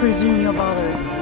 presume you're bothering.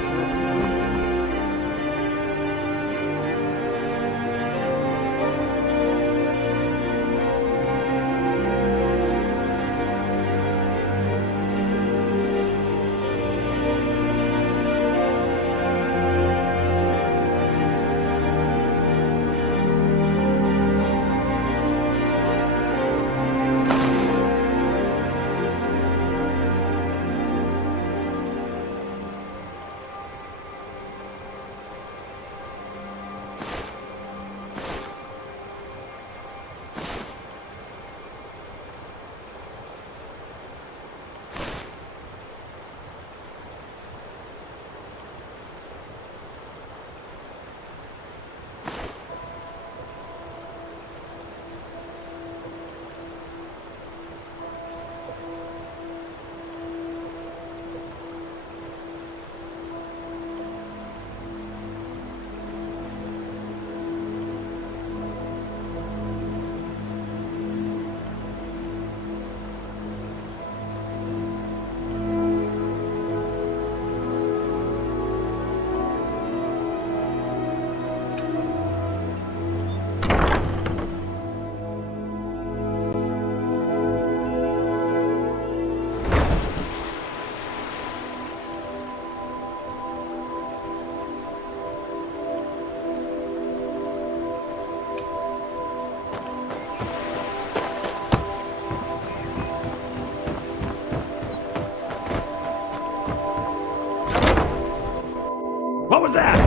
What was that?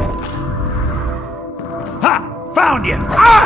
Ha! Found you! Ah!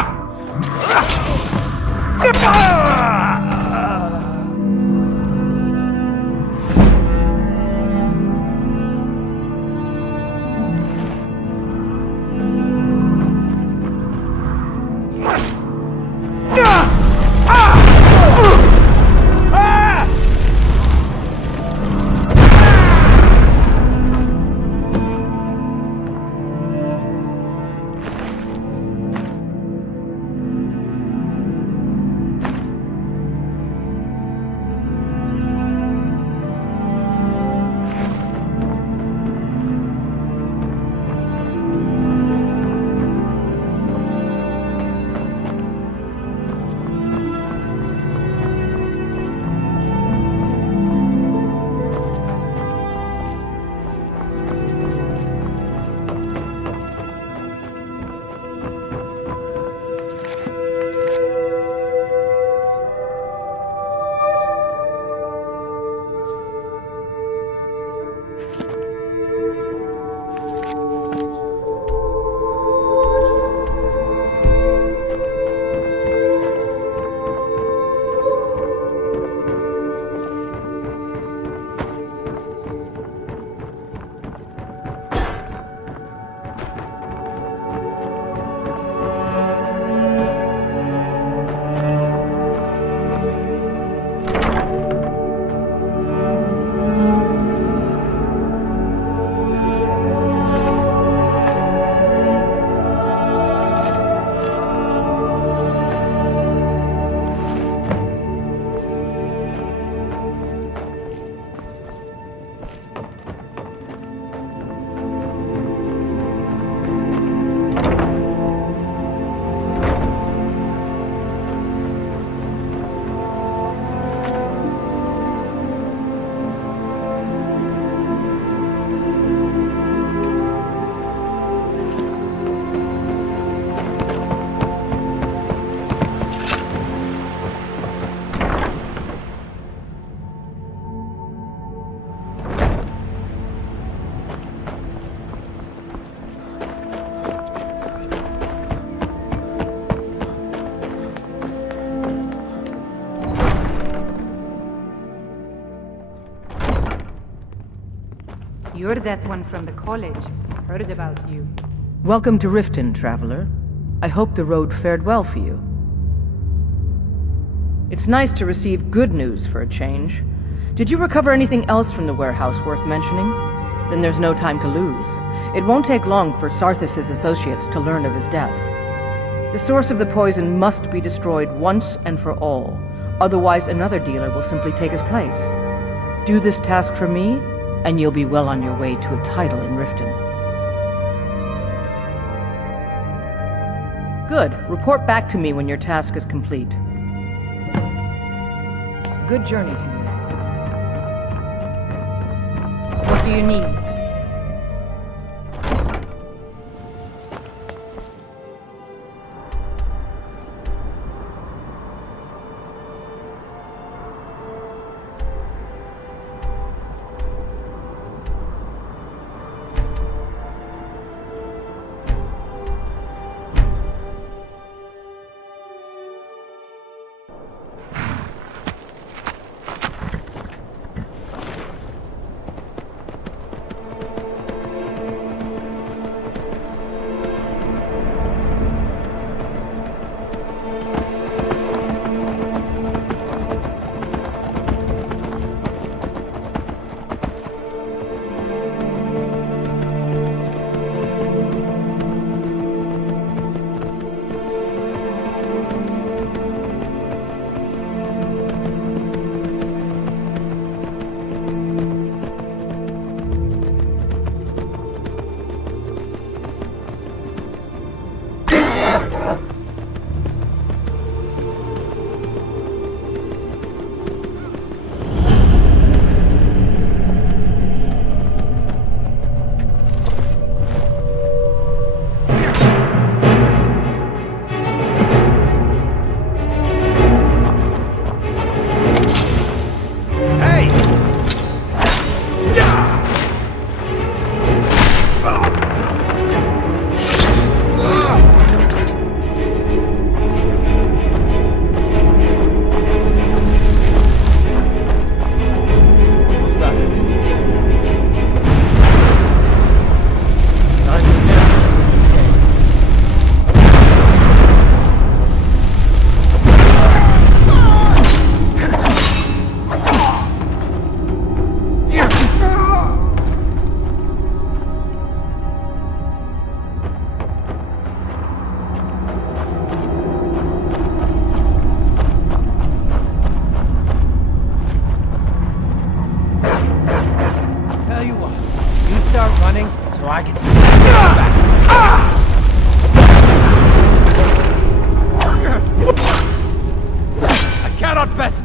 You're that one from the college. Heard about you. Welcome to Riften, traveler. I hope the road fared well for you. It's nice to receive good news for a change. Did you recover anything else from the warehouse worth mentioning? Then there's no time to lose. It won't take long for Sarthis' associates to learn of his death. The source of the poison must be destroyed once and for all. Otherwise, another dealer will simply take his place. Do this task for me, and you'll be well on your way to a title in Riften. Good. Report back to me when your task is complete. Good journey to you. What do you need? So I can see back. I cannot best.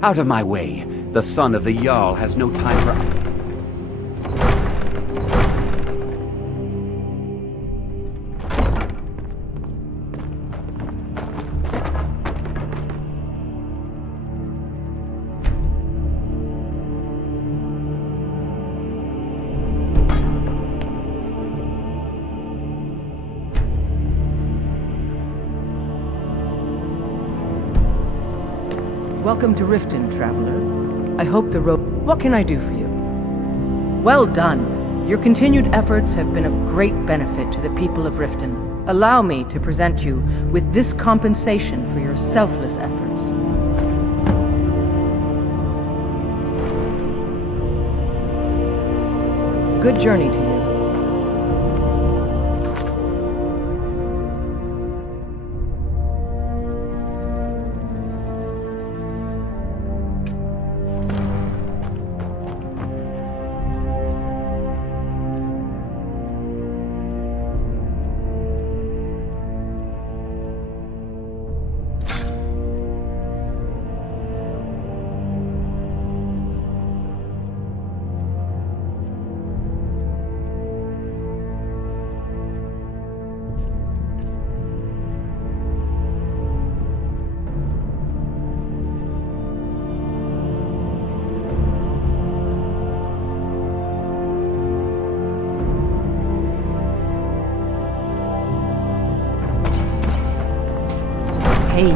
Out of my way. The son of the Jarl has no time for... Welcome to Riften, traveler. I hope the road... What can I do for you? Well done. Your continued efforts have been of great benefit to the people of Riften. Allow me to present you with this compensation for your selfless efforts. Good journey to you. Hey,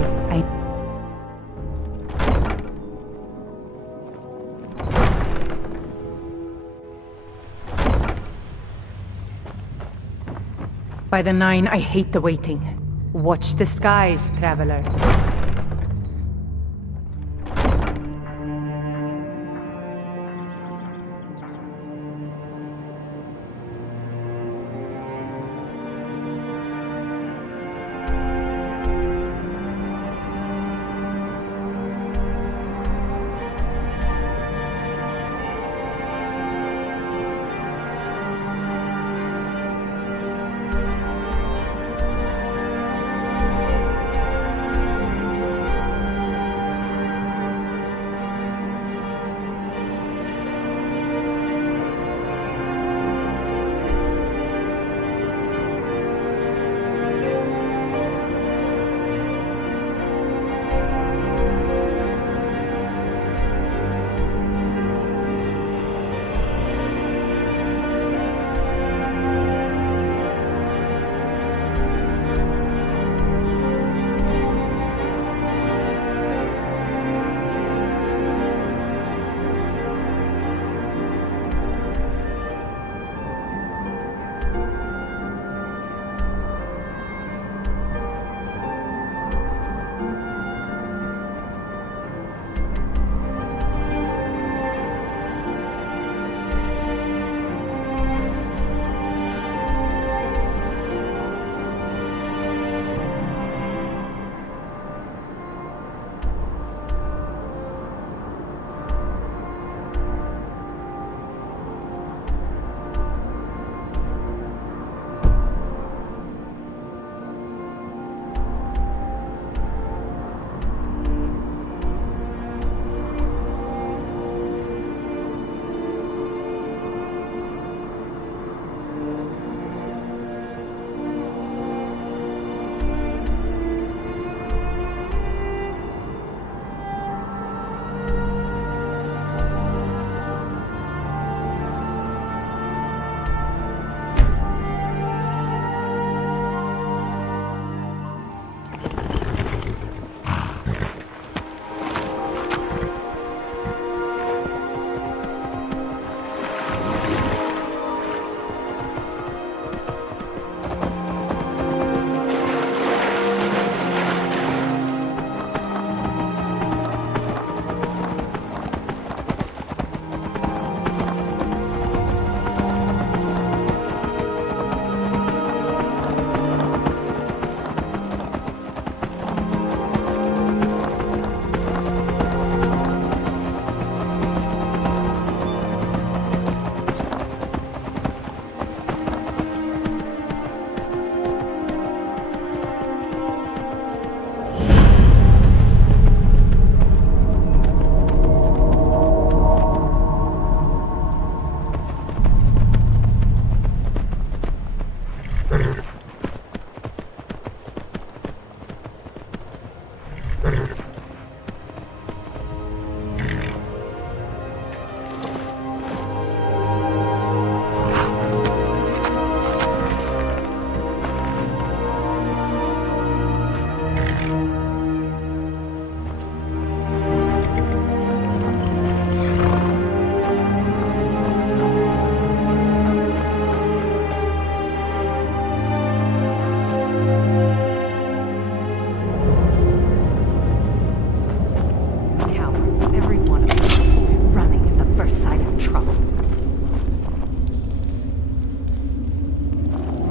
By the Nine, I hate the waiting. Watch the skies, traveler.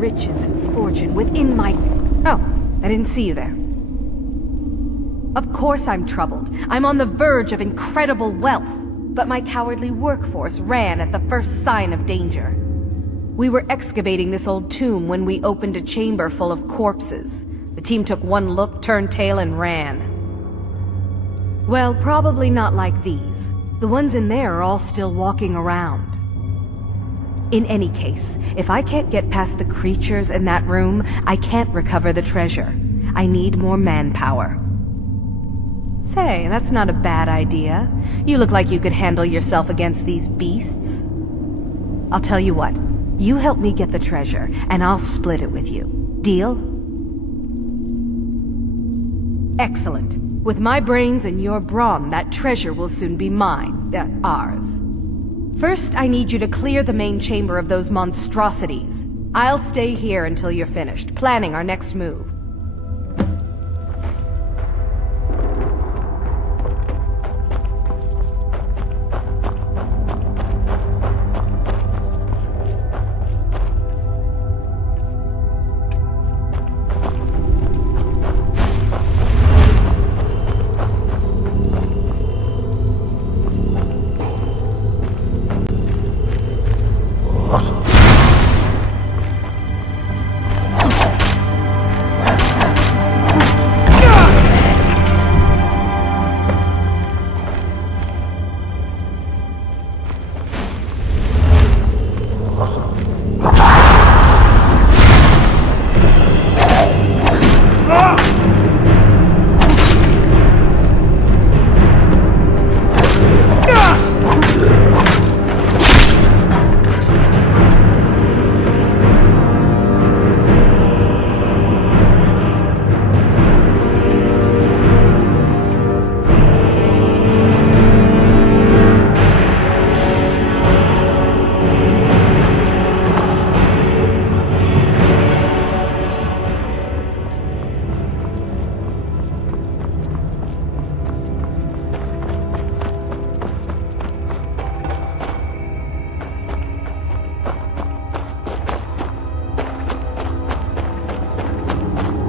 riches and fortune within my... Oh, I didn't see you there. Of course I'm troubled. I'm on the verge of incredible wealth, but my cowardly workforce ran at the first sign of danger. We were excavating this old tomb when we opened a chamber full of corpses. The team took one look, turned tail, and ran. Well, probably not like these. The ones in there are all still walking around. In any case, if I can't get past the creatures in that room, I can't recover the treasure. I need more manpower. Say, that's not a bad idea. You look like you could handle yourself against these beasts. I'll tell you what. You help me get the treasure, and I'll split it with you. Deal? Excellent. With my brains and your brawn, that treasure will soon be mine. Ours. First, I need you to clear the main chamber of those monstrosities. I'll stay here until you're finished, planning our next move.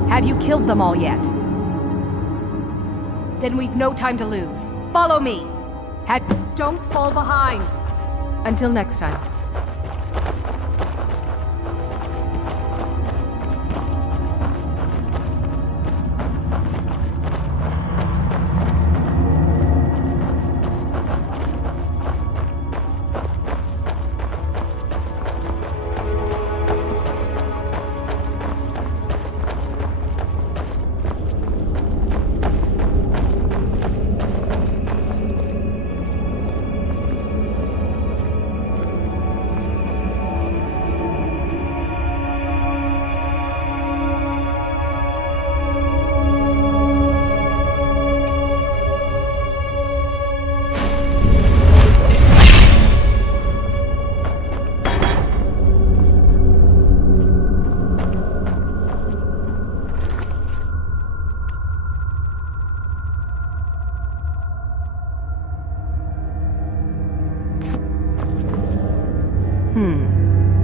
Have you killed them all yet? Then we've no time to lose. Follow me! Don't fall behind! Until next time.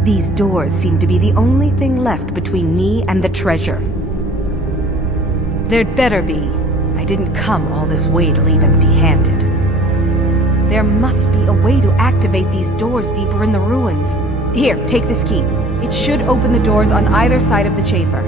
These doors seem to be the only thing left between me and the treasure. There'd better be. I didn't come all this way to leave empty-handed. There must be a way to activate these doors deeper in the ruins. Here, take this key. It should open the doors on either side of the chamber.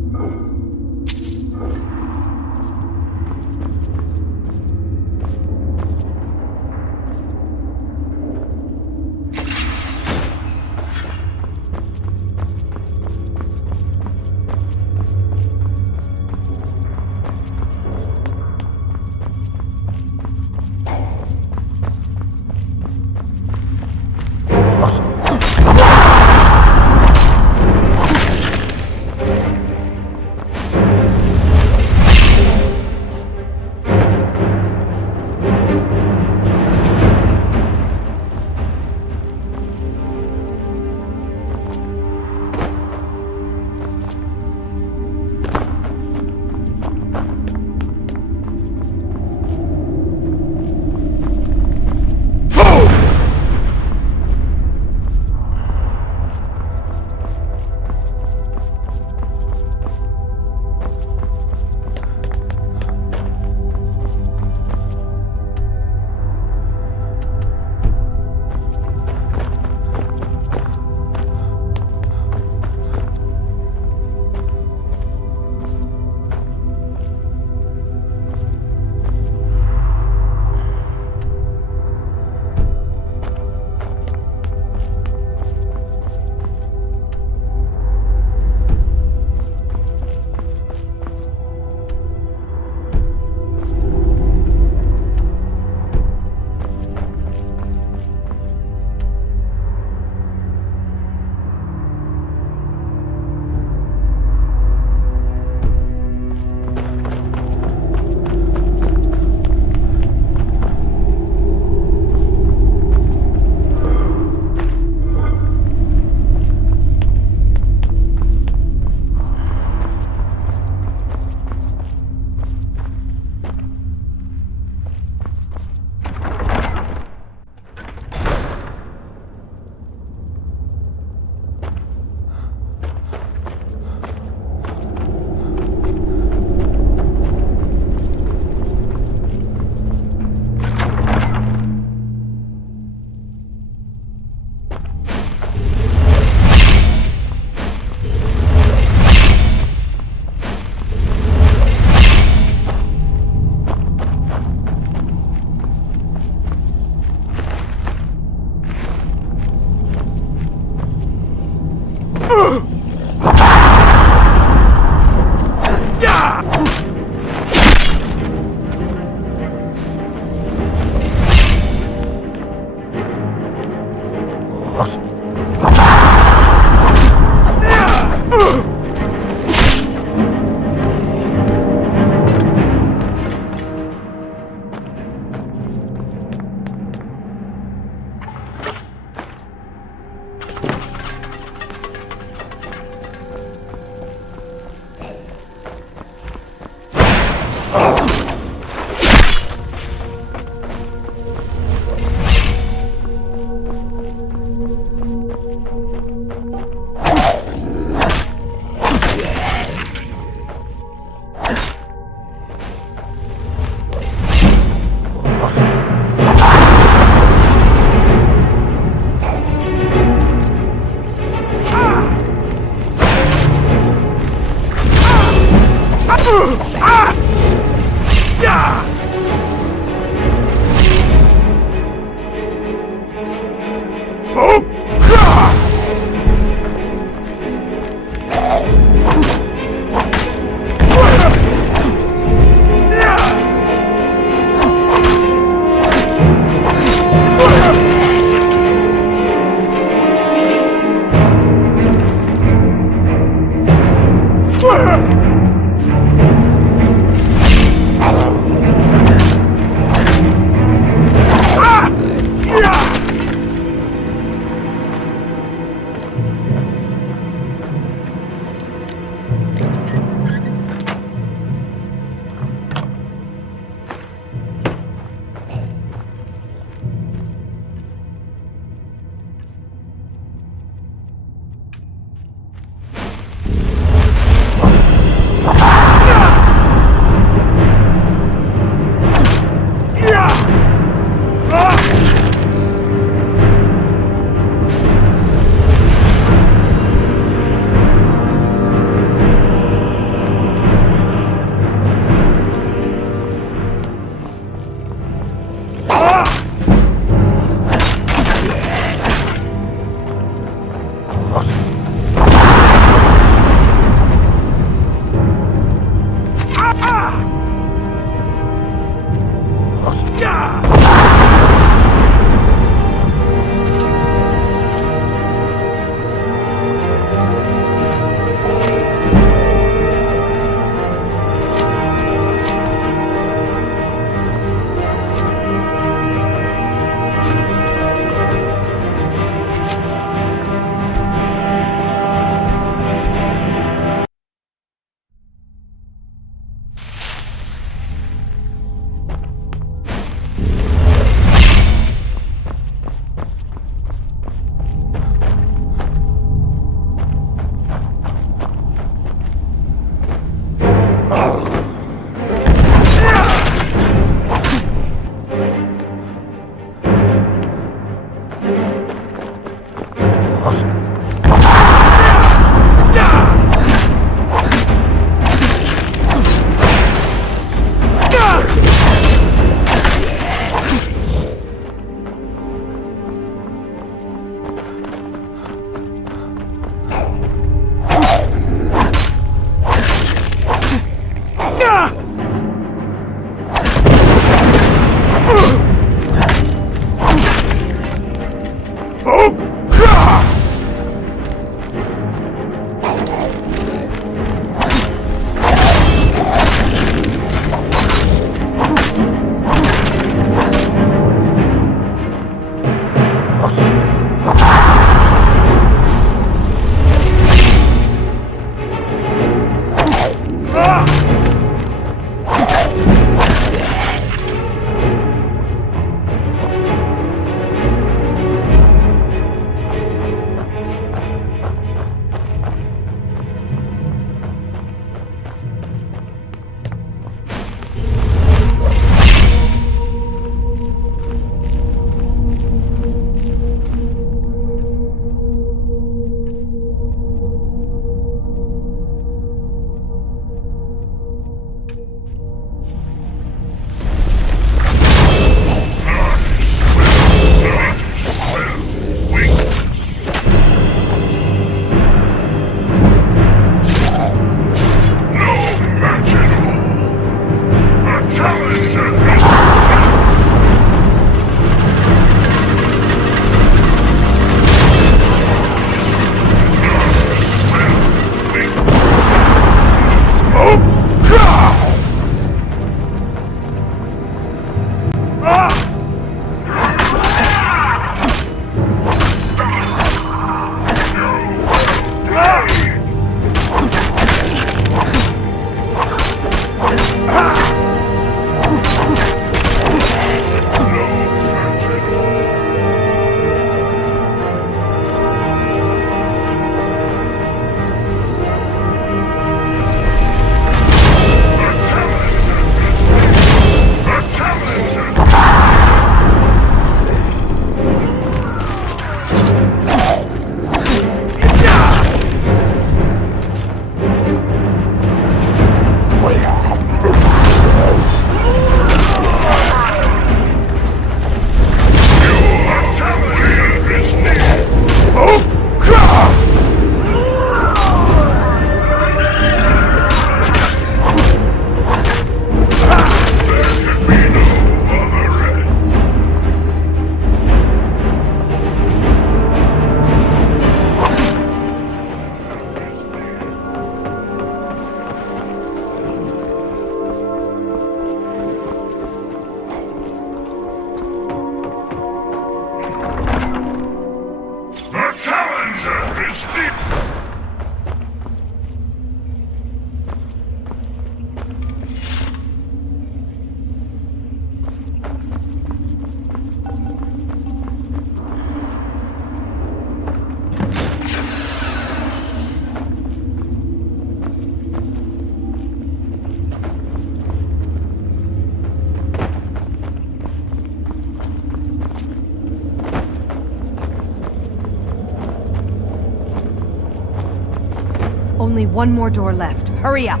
Only one more door left. Hurry up!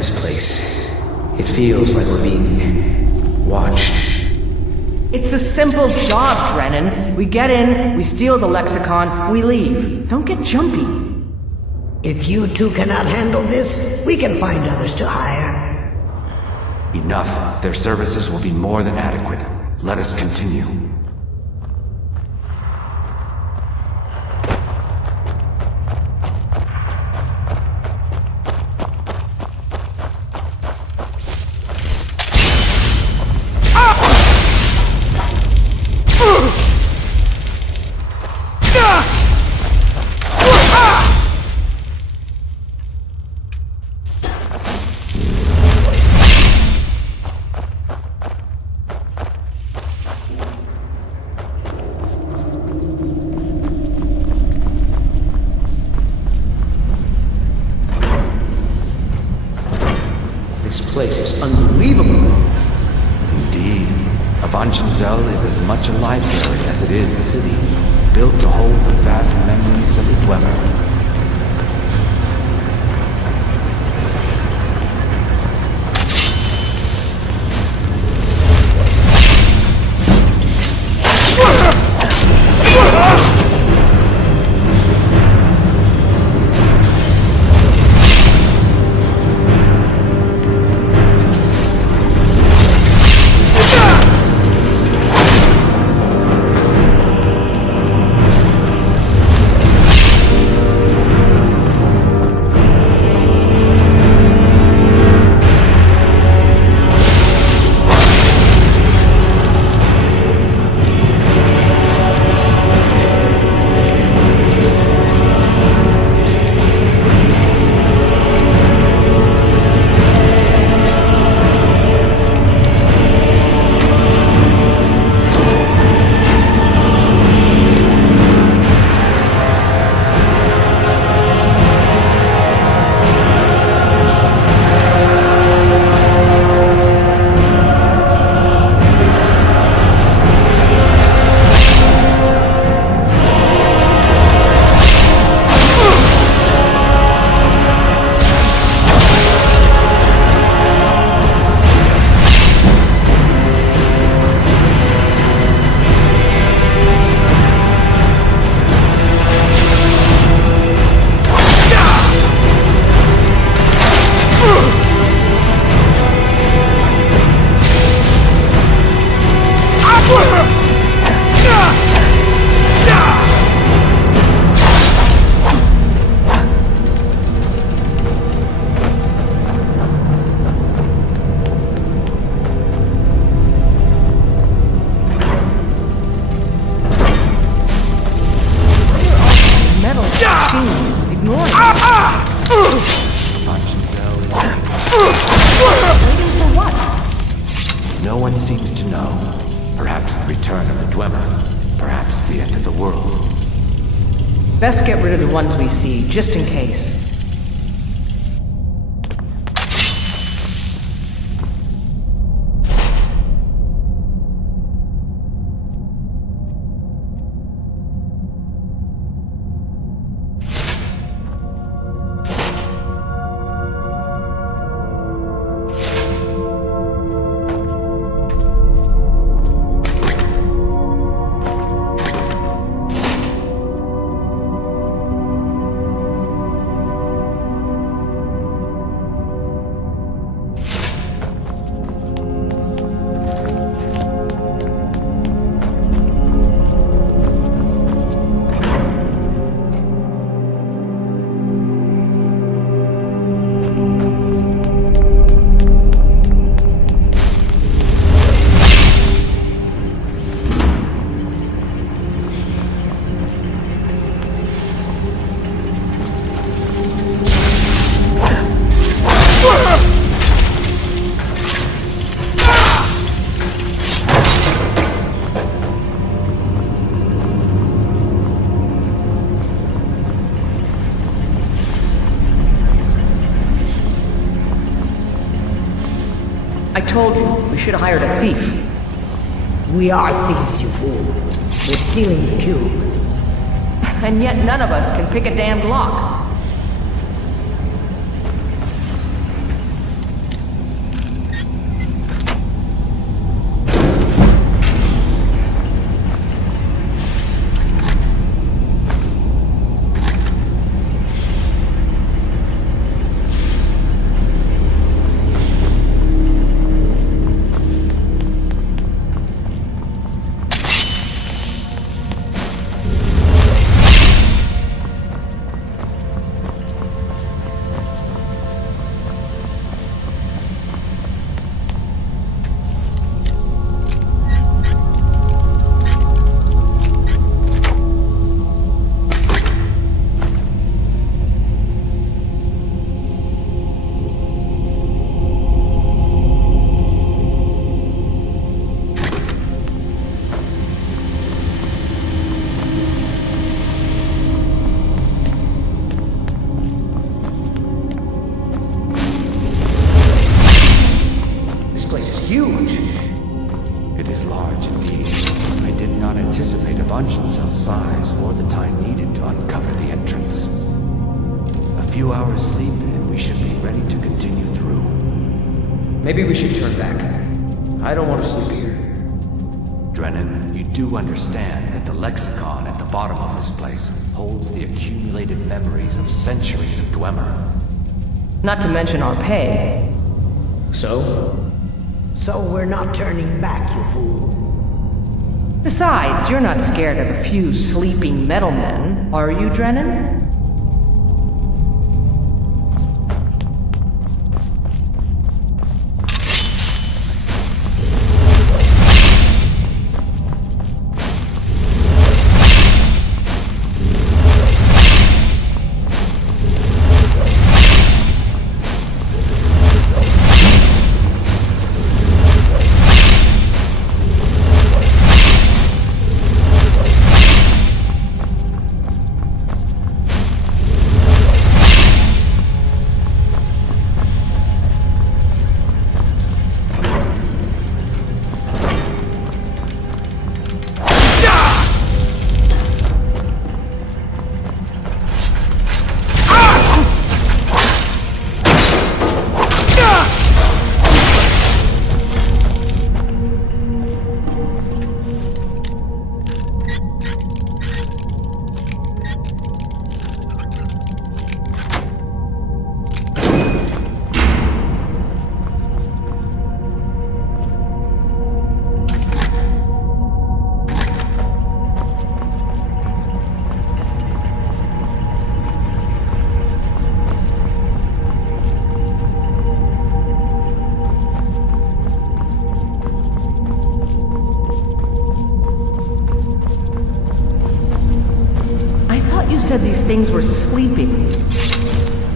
this place. It feels like we're being watched. It's a simple job, Drennan. We get in, we steal the lexicon, we leave. Don't get jumpy. If you two cannot handle this, we can find others to hire. Enough. Their services will be more than adequate. Let us continue. This place is unbelievable. Indeed. Avanchenzell is as much a library as it is a city, built to hold the vast memories of the Dwemer. No one seems to know. Perhaps the return of the Dwemer. Perhaps the end of the world. Best get rid of the ones we see, just in case. I told you, we should have hired a thief. We are thieves, you fool. We're stealing the cube. And yet none of us can pick a damned lock. anticipate Avanchenzell's size or the time needed to uncover the entrance. A few hours sleep and we should be ready to continue through. Maybe we should turn back. I don't want to sleep here. Drennan, you do understand that the lexicon at the bottom of this place holds the accumulated memories of centuries of Dwemer. Not to mention our pay. So? So we're not turning back, you fool. Besides, you're not scared of a few sleeping metalmen, are you, Drennan? Said these things were sleeping.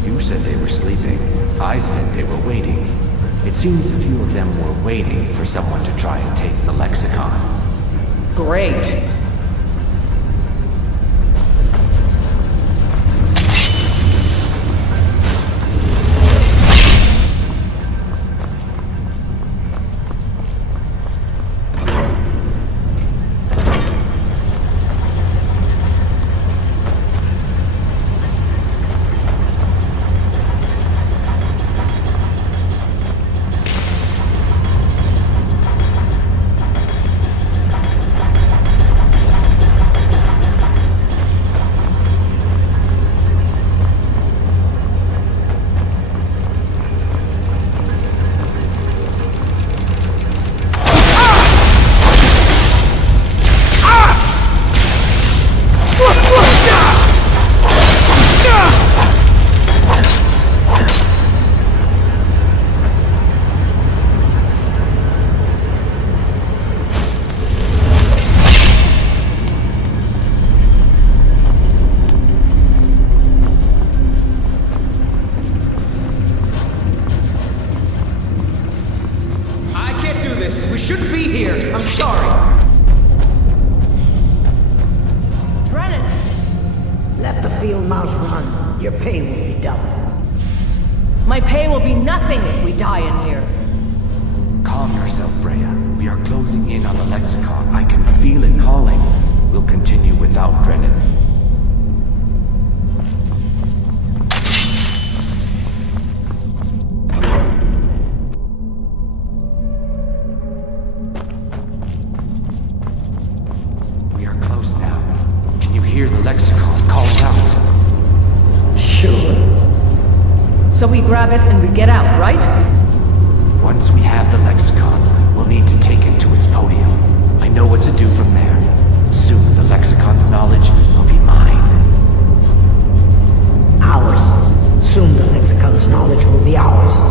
You said they were sleeping. I said they were waiting. It seems a few of them were waiting for someone to try and take the lexicon. Great. We shouldn't be here. I'm sorry. Drennan! Let the field mouse run. Your pay will be double. My pay will be nothing if we die in here. Calm yourself, Breya. We are closing in on the lexicon. I can feel it calling. We'll continue without Drennan. We are close now. Can you hear the lexicon calling out? Sure. So we grab it and we get out, right? Once we have the lexicon, we'll need to take it to its podium. I know what to do from there. Soon the lexicon's knowledge will be mine. Ours. Soon the lexicon's knowledge will be ours.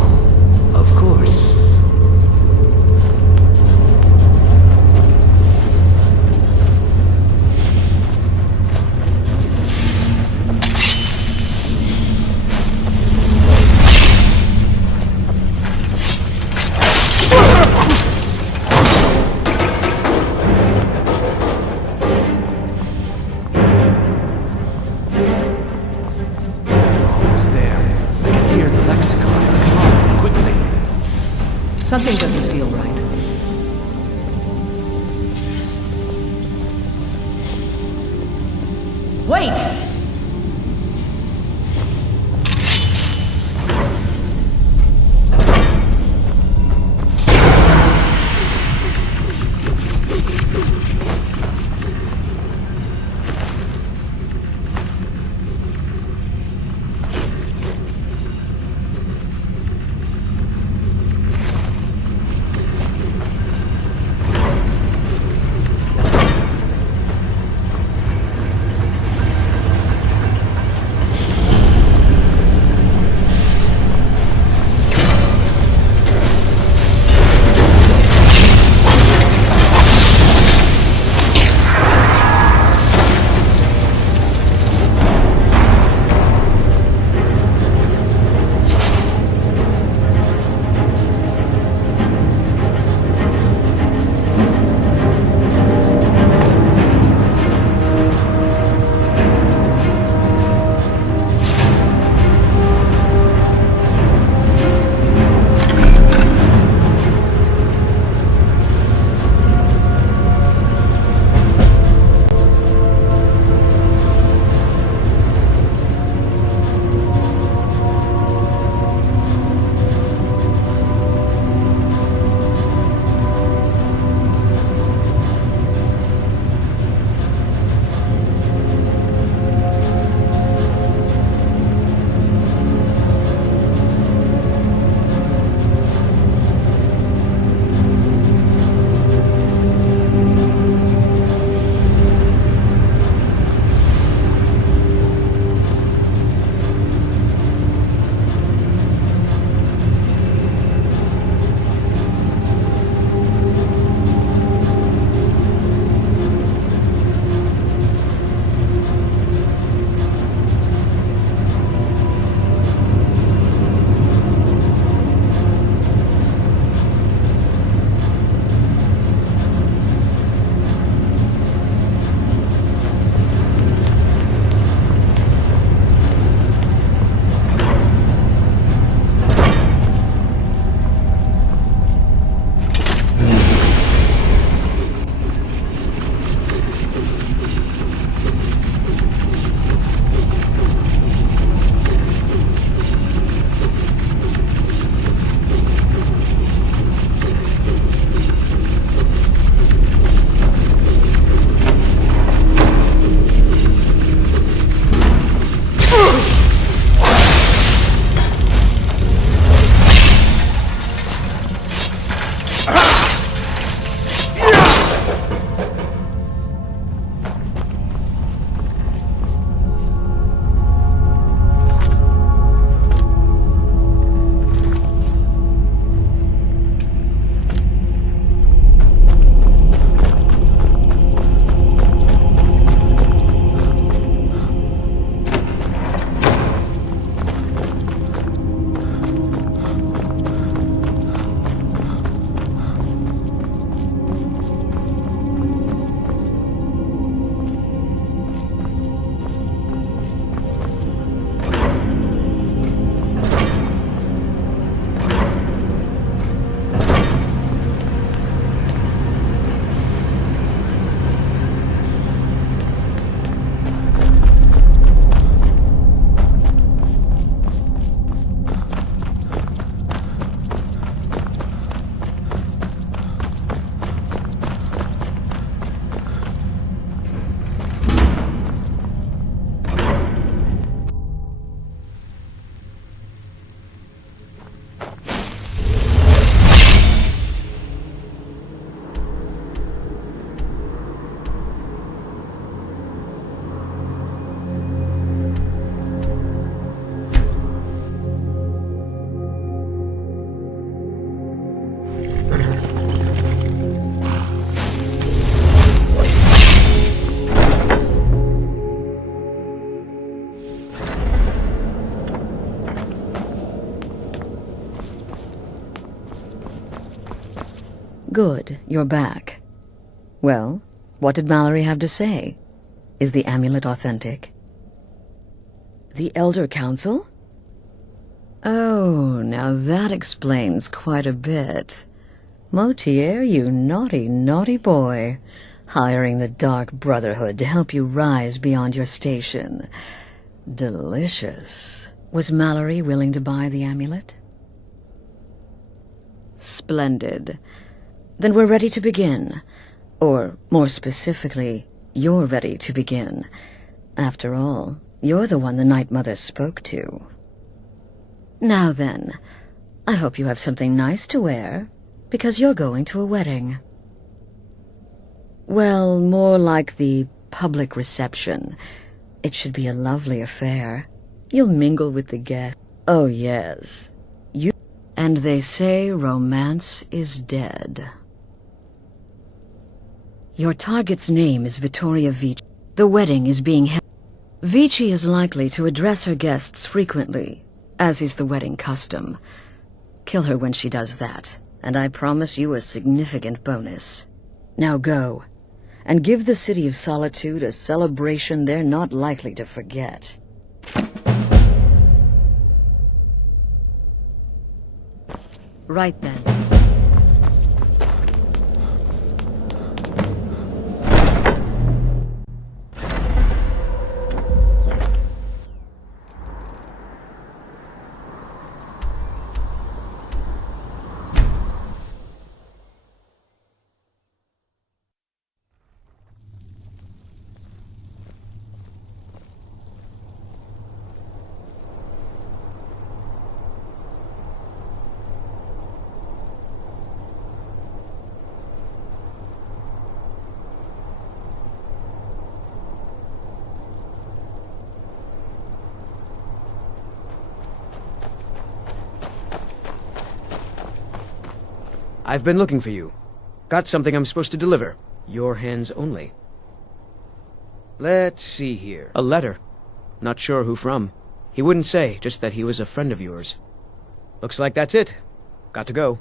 Of course. Something doesn't feel right. Wait! Good, you're back. Well, what did Mallory have to say? Is the amulet authentic? The Elder Council? Oh, now that explains quite a bit. Motier, you naughty, naughty boy. Hiring the Dark Brotherhood to help you rise beyond your station. Delicious. Was Mallory willing to buy the amulet? Splendid. Then we're ready to begin. Or, more specifically, you're ready to begin. After all, you're the one the Night Mother spoke to. Now then, I hope you have something nice to wear, because you're going to a wedding. Well, more like the public reception. It should be a lovely affair. You'll mingle with the guests. Oh, yes. And they say romance is dead. Your target's name is Vittoria Vici. The wedding is being held. Vici is likely to address her guests frequently, as is the wedding custom. Kill her when she does that, and I promise you a significant bonus. Now go, and give the City of Solitude a celebration they're not likely to forget. Right then. I've been looking for you. Got something I'm supposed to deliver. Your hands only. Let's see here. A letter. Not sure who from. He wouldn't say, just that he was a friend of yours. Looks like that's it. Got to go.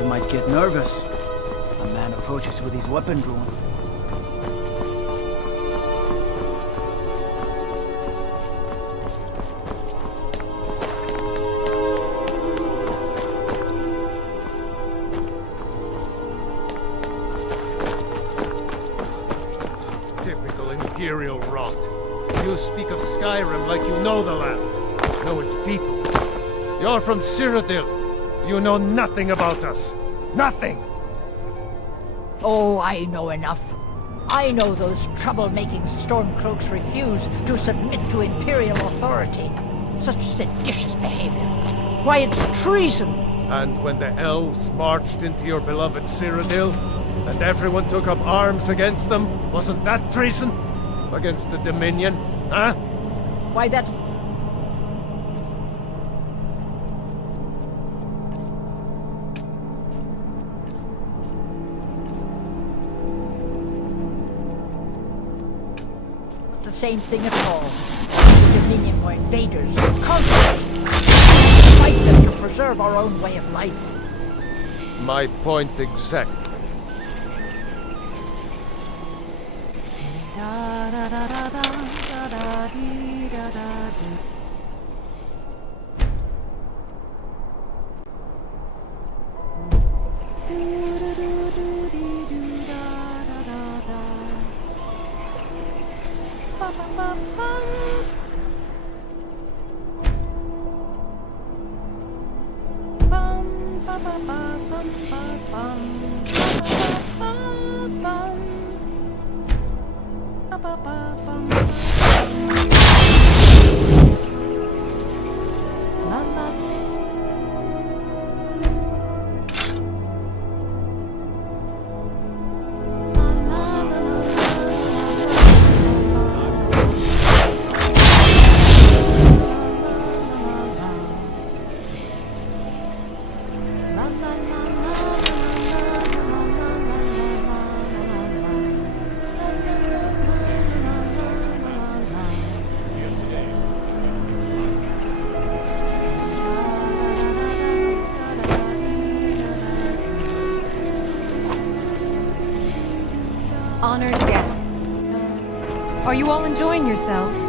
god might get nervous. A man approaches with his weapon drawn. Typical Imperial rot. You speak of Skyrim like you know the land. Know its people. You're from Cyrodiil. You know nothing about us. Nothing! Oh, I know enough. I know those troublemaking Stormcloaks refuse to submit to Imperial authority. Such seditious behavior. Why, it's treason! And when the elves marched into your beloved Cyrodiil, and everyone took up arms against them, wasn't that treason? Against the Dominion, huh? Why, that's... the same thing at all. The Dominion were invaders, conquerors. Fight them to preserve our own way of life. My point exactly. Honored guests, are you all enjoying yourselves?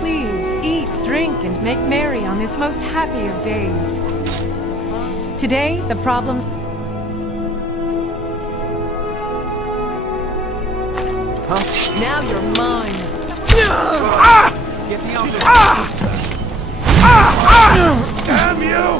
Please eat, drink, and make merry on this most happy of days. Today, the problems... Huh? Now you're mine. Get me out there! Damn you!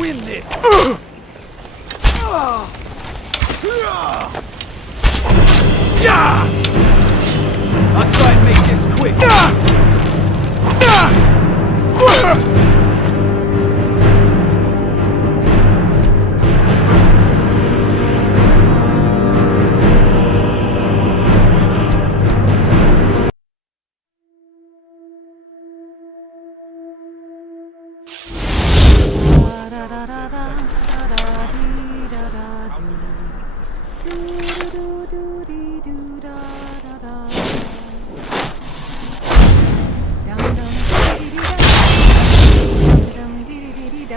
Win this! I'll try and make this quick.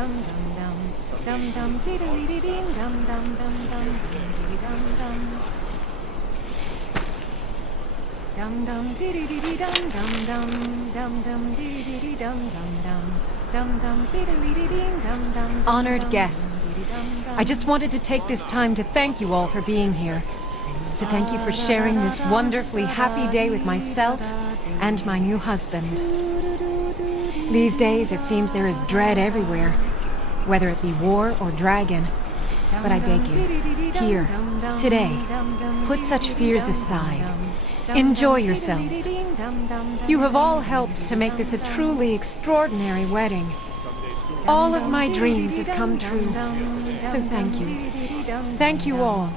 dum dum dum dum dum diddly ding dum dum dum dum diddly dum dum dum dum diddly dum dum dum dum dum diddly dum dum dum dum dum diddly ding dum dum. Honored guests, I just wanted to take this time to thank you all for being here. To thank you for sharing this wonderfully happy day with myself and my new husband. These days, it seems there is dread everywhere, whether it be war or dragon. But I beg you, here, today, put such fears aside. Enjoy yourselves. You have all helped to make this a truly extraordinary wedding. All of my dreams have come true, so thank you. Thank you all.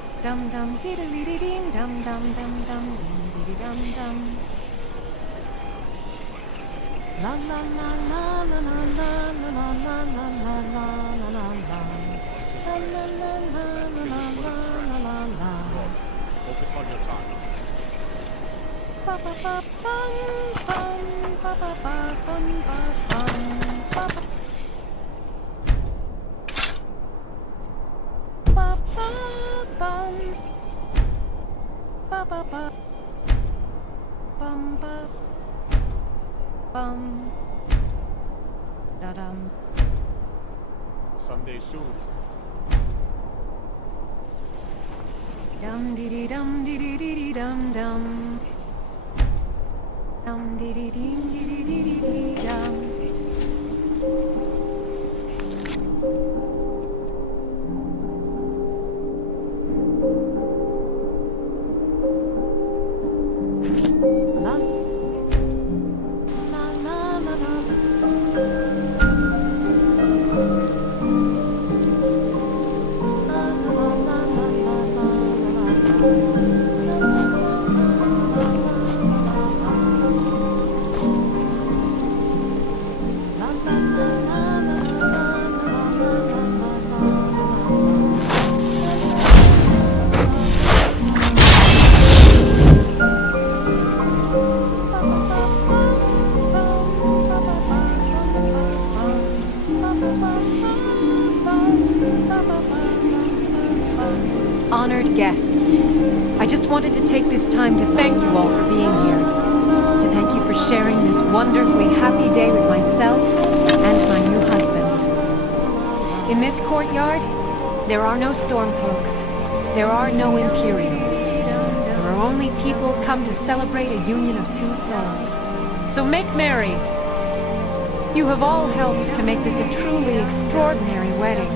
La la la la la la la la la la la la la la la. La la la la la la la la la. Focus on your target. Ba ba ba bum bum ba ba ba bum ba bum ba ba. Ba ba bum ba ba ba bum ba. Bum da dum. Someday soon. Dum dee dum dee dum dum. Dum dee dee dum. Honored guests, I just wanted to take this time to thank you all for being here. To thank you for sharing this wonderfully happy day with myself and my new husband. In this courtyard, there are no Stormcloaks. There are no Imperials. There are only people come to celebrate a union of two souls. So make merry. You have all helped to make this a truly extraordinary wedding.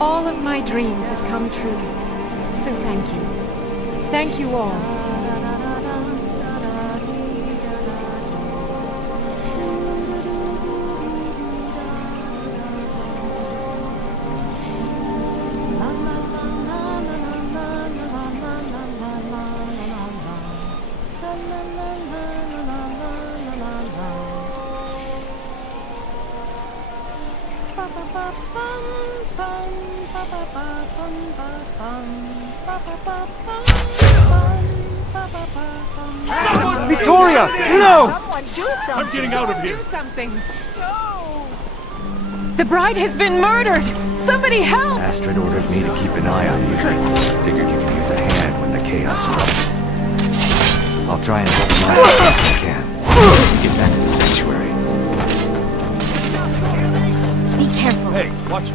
All of my dreams have come true. So thank you. Thank you all. Victoria! No! I'm getting out of here! Do something! No! The bride has been murdered! Somebody help! Astrid ordered me to keep an eye on you. Figured you could use a hand when the chaos erupts. I'll try and help you out as best I can. Get back to the sanctuary. Be careful. Hey, watch it.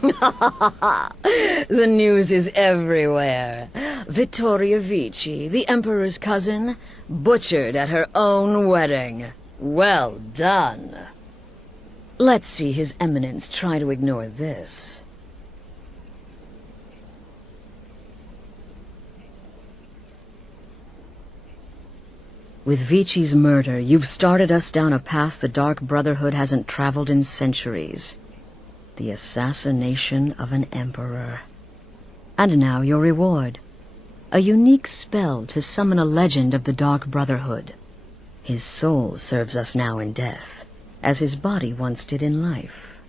The news is everywhere. Vittoria Vici, the Emperor's cousin, butchered at her own wedding. Well done. Let's see His Eminence try to ignore this. With Vici's murder, you've started us down a path the Dark Brotherhood hasn't traveled in centuries. The assassination of an emperor. And now your reward. A unique spell to summon a legend of the Dark Brotherhood. His soul serves us now in death, as his body once did in life.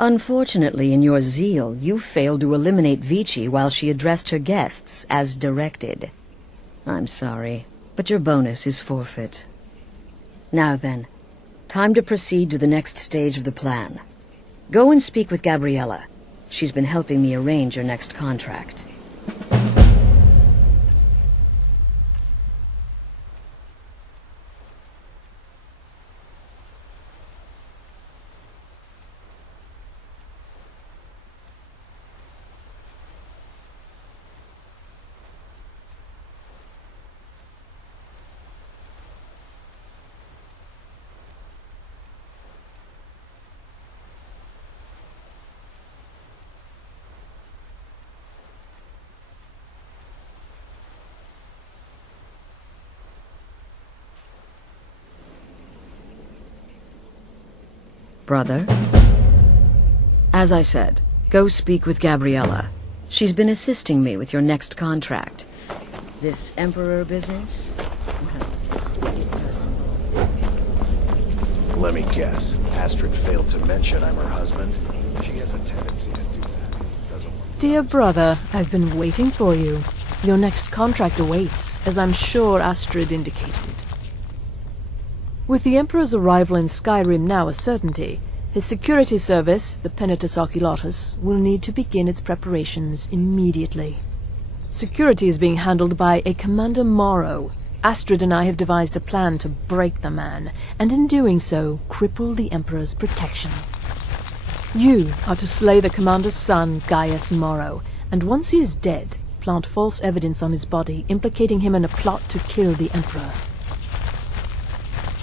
Unfortunately, in your zeal, you failed to eliminate Vici while she addressed her guests as directed. I'm sorry, but your bonus is forfeit. Now then, time to proceed to the next stage of the plan. Go and speak with Gabriella. She's been helping me arrange your next contract. Brother? As I said, go speak with Gabriella. She's been assisting me with your next contract. This Emperor business? Let me guess. Astrid failed to mention I'm her husband. She has a tendency to do that. Doesn't work. Dear brother, I've been waiting for you. Your next contract awaits, as I'm sure Astrid indicated. With the Emperor's arrival in Skyrim now a certainty, his security service, the Penitus Oculatus, will need to begin its preparations immediately. Security is being handled by a Commander Morrow. Astrid and I have devised a plan to break the man, and in doing so, cripple the Emperor's protection. You are to slay the Commander's son, Gaius Morrow, and once he is dead, plant false evidence on his body, implicating him in a plot to kill the Emperor.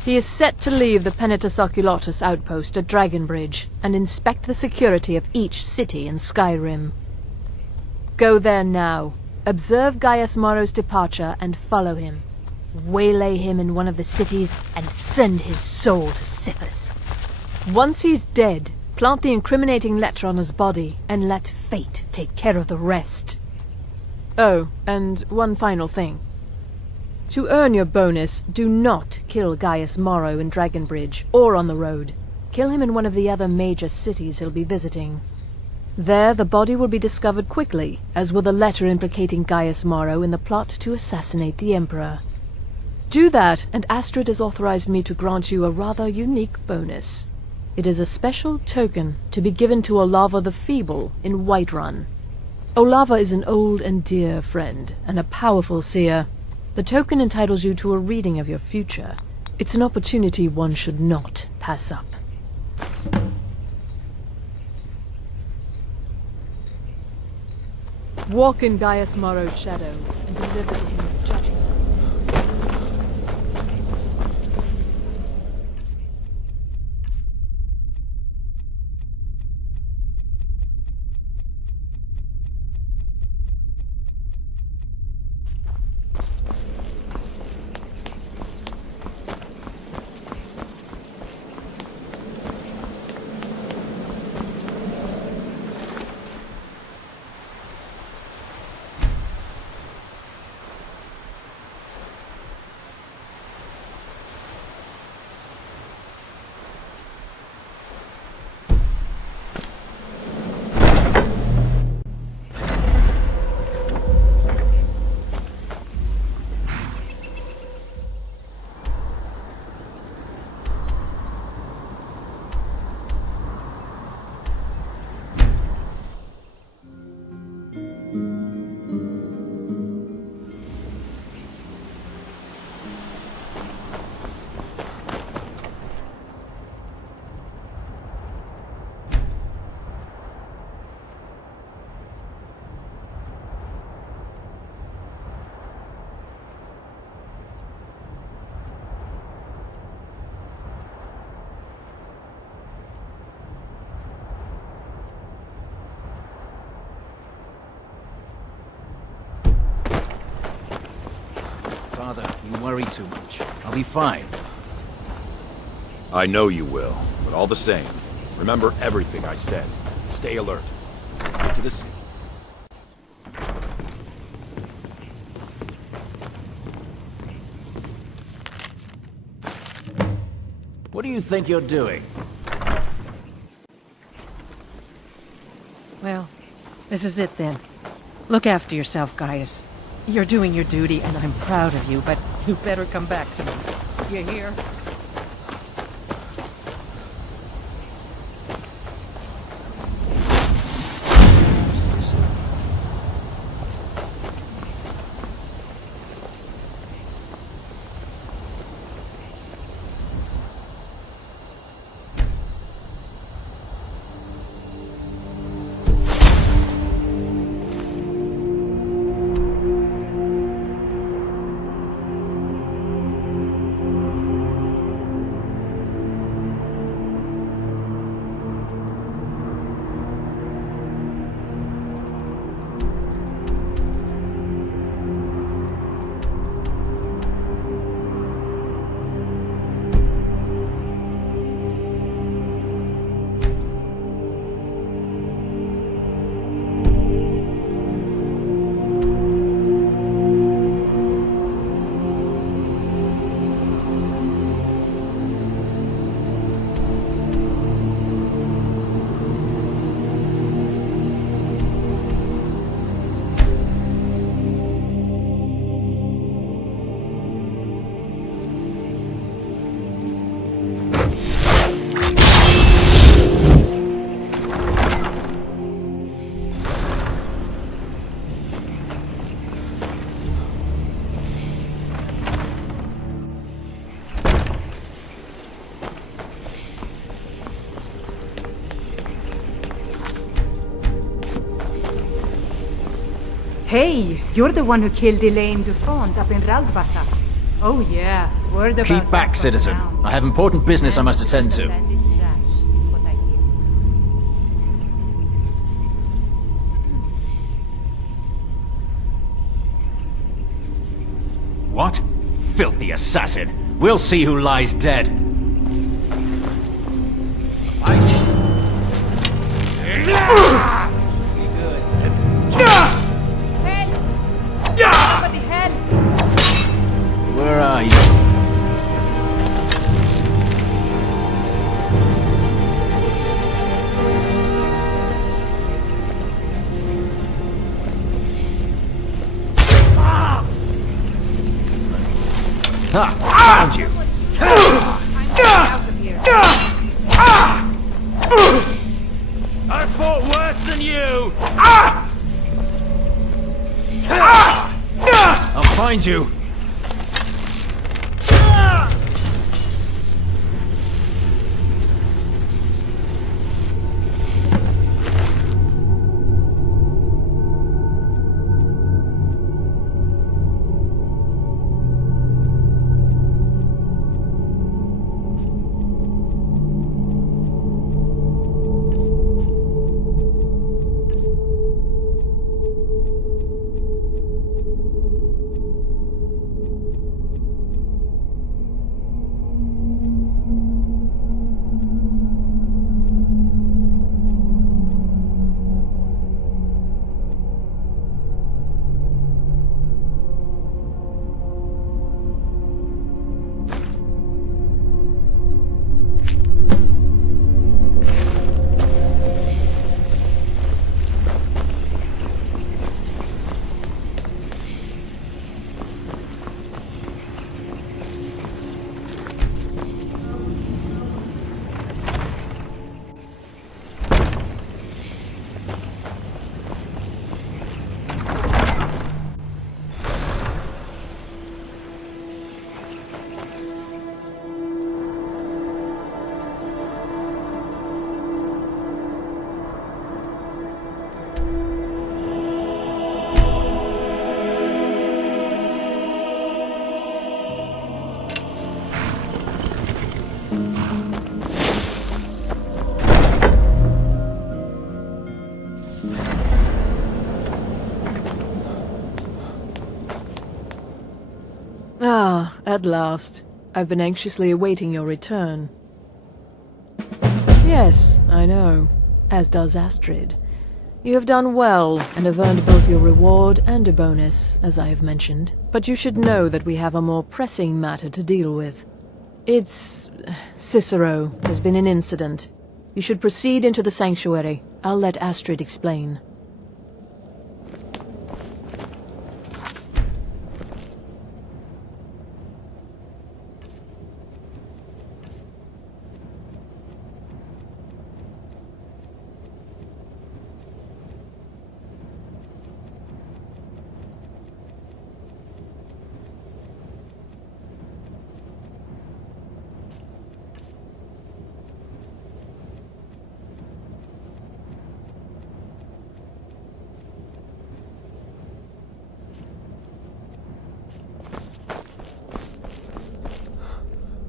He is set to leave the Penitus Oculatus outpost at Dragonbridge and inspect the security of each city in Skyrim. Go there now, observe Gaius Morrow's departure and follow him. Waylay him in one of the cities and send his soul to Sithis. Once he's dead, plant the incriminating letter on his body and let fate take care of the rest. Oh, and one final thing. To earn your bonus, do not kill Gaius Morrow in Dragonbridge or on the road. Kill him in one of the other major cities he'll be visiting. There, the body will be discovered quickly, as will the letter implicating Gaius Morrow in the plot to assassinate the Emperor. Do that, and Astrid has authorized me to grant you a rather unique bonus. It is a special token to be given to Olava the Feeble in Whiterun. Olava is an old and dear friend, and a powerful seer. The token entitles you to a reading of your future. It's an opportunity one should not pass up. Walk in Gaius Morrow's shadow and deliver to him judgment. Father, you worry too much. I'll be fine. I know you will, but all the same, remember everything I said. Stay alert. Get to the city. What do you think you're doing? Well, this is it then. Look after yourself, Gaius. You're doing your duty, and I'm proud of you, but you better come back to me. You hear? Hey, you're the one who killed Elaine Dufont up in Raldbata. Oh yeah, word about Keep back, citizen. I have important business I must attend to. What? Filthy assassin! We'll see who lies dead. Where are you? Found you! I fought worse than you! I'll find you! At last. I've been anxiously awaiting your return. Yes, I know. As does Astrid. You have done well, and have earned both your reward and a bonus, as I have mentioned. But you should know that we have a more pressing matter to deal with. It's... Cicero. There's been an incident. You should proceed into the sanctuary. I'll let Astrid explain.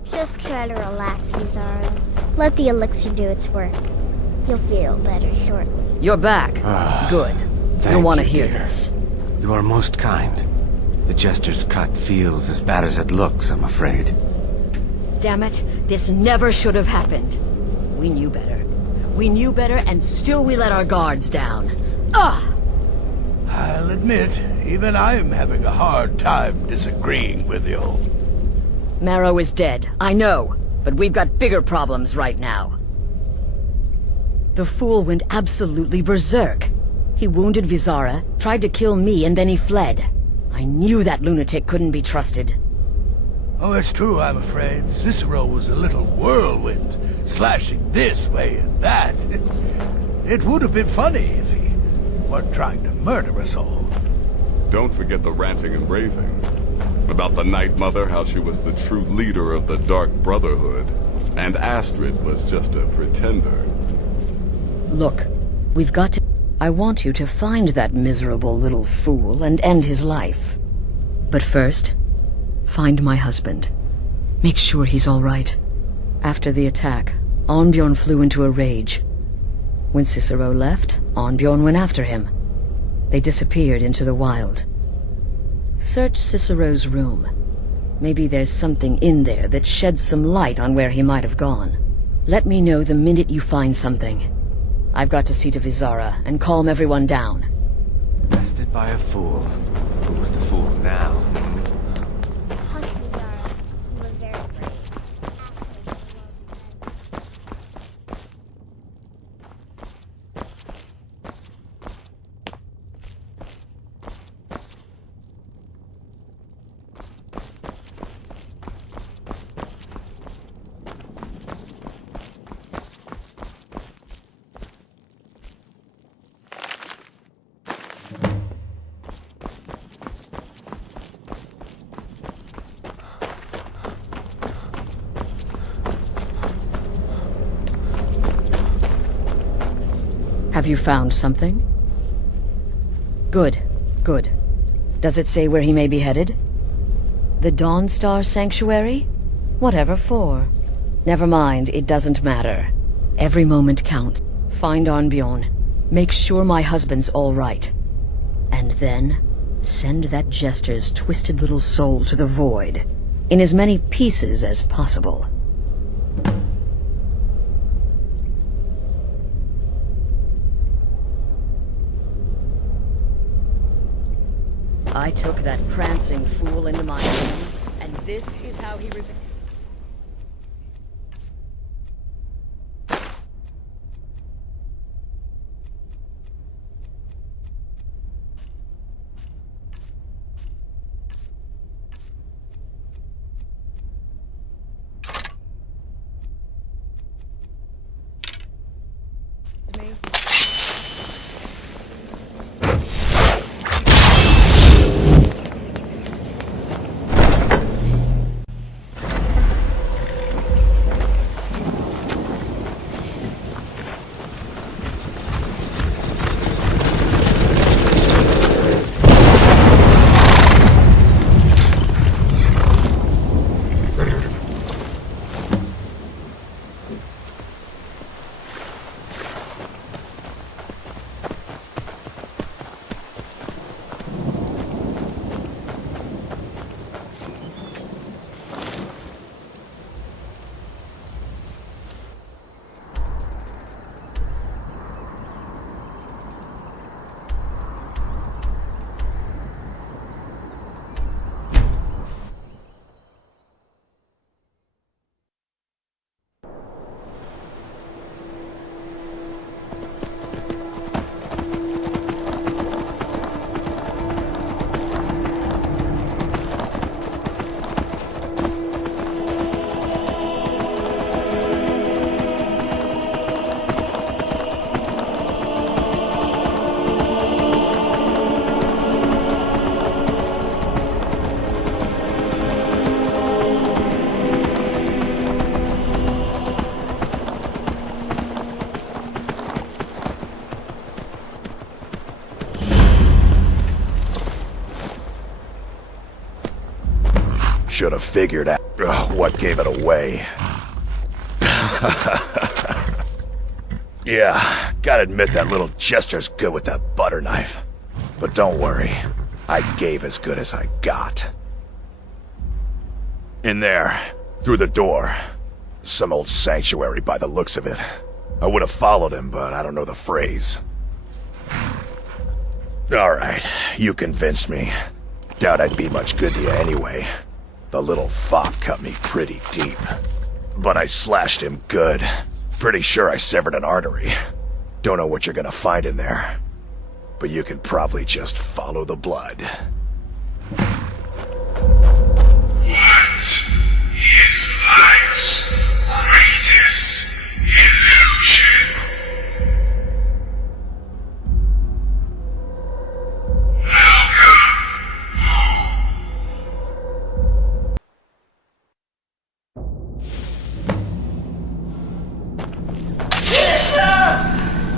Just try to relax, Vizara. Let the elixir do its work. You'll feel better shortly. You're back. Good. You'll want to hear this. You are most kind. The Jester's cut feels as bad as it looks, I'm afraid. Damn it, this never should have happened. We knew better. We knew better, and still we let our guards down. Ugh! I'll admit, even I'm having a hard time disagreeing with you. Marrow is dead, I know, but we've got bigger problems right now. The fool went absolutely berserk. He wounded Vizara, tried to kill me, and then he fled. I knew that lunatic couldn't be trusted. Oh, it's true, I'm afraid. Cicero was a little whirlwind, slashing this way and that. It would have been funny if he weren't trying to murder us all. Don't forget the ranting and raving. About the Night Mother, how she was the true leader of the Dark Brotherhood, and Astrid was just a pretender. Look, we've got to... I want you to find that miserable little fool and end his life. But first, find my husband. Make sure he's all right. After the attack, Arnbjorn flew into a rage. When Cicero left, Arnbjorn went after him. They disappeared into the wild. Search Cicero's room. Maybe there's something in there that sheds some light on where he might have gone. Let me know the minute you find something. I've got to see to Vizara and calm everyone down. Bested by a fool. Who was the fool now? Hush, Vizara. You were very brave. Have you found something? Good, good. Does it say where he may be headed? The Dawnstar Sanctuary? Whatever for. Never mind, it doesn't matter. Every moment counts. Find Arnbjorn. Make sure my husband's all right. And then, send that Jester's twisted little soul to the void, in as many pieces as possible. I took that prancing fool into my home, and this is how he Should have figured out what gave it away. Yeah, gotta admit that little Jester's good with that butter knife. But don't worry, I gave as good as I got. In there, through the door. Some old sanctuary by the looks of it. I would have followed him, but I don't know the phrase. Alright, you convinced me. Doubt I'd be much good to you anyway. The little fop cut me pretty deep. But I slashed him good. Pretty sure I severed an artery. Don't know what you're gonna find in there. But you can probably just follow the blood. What is life's greatest illusion?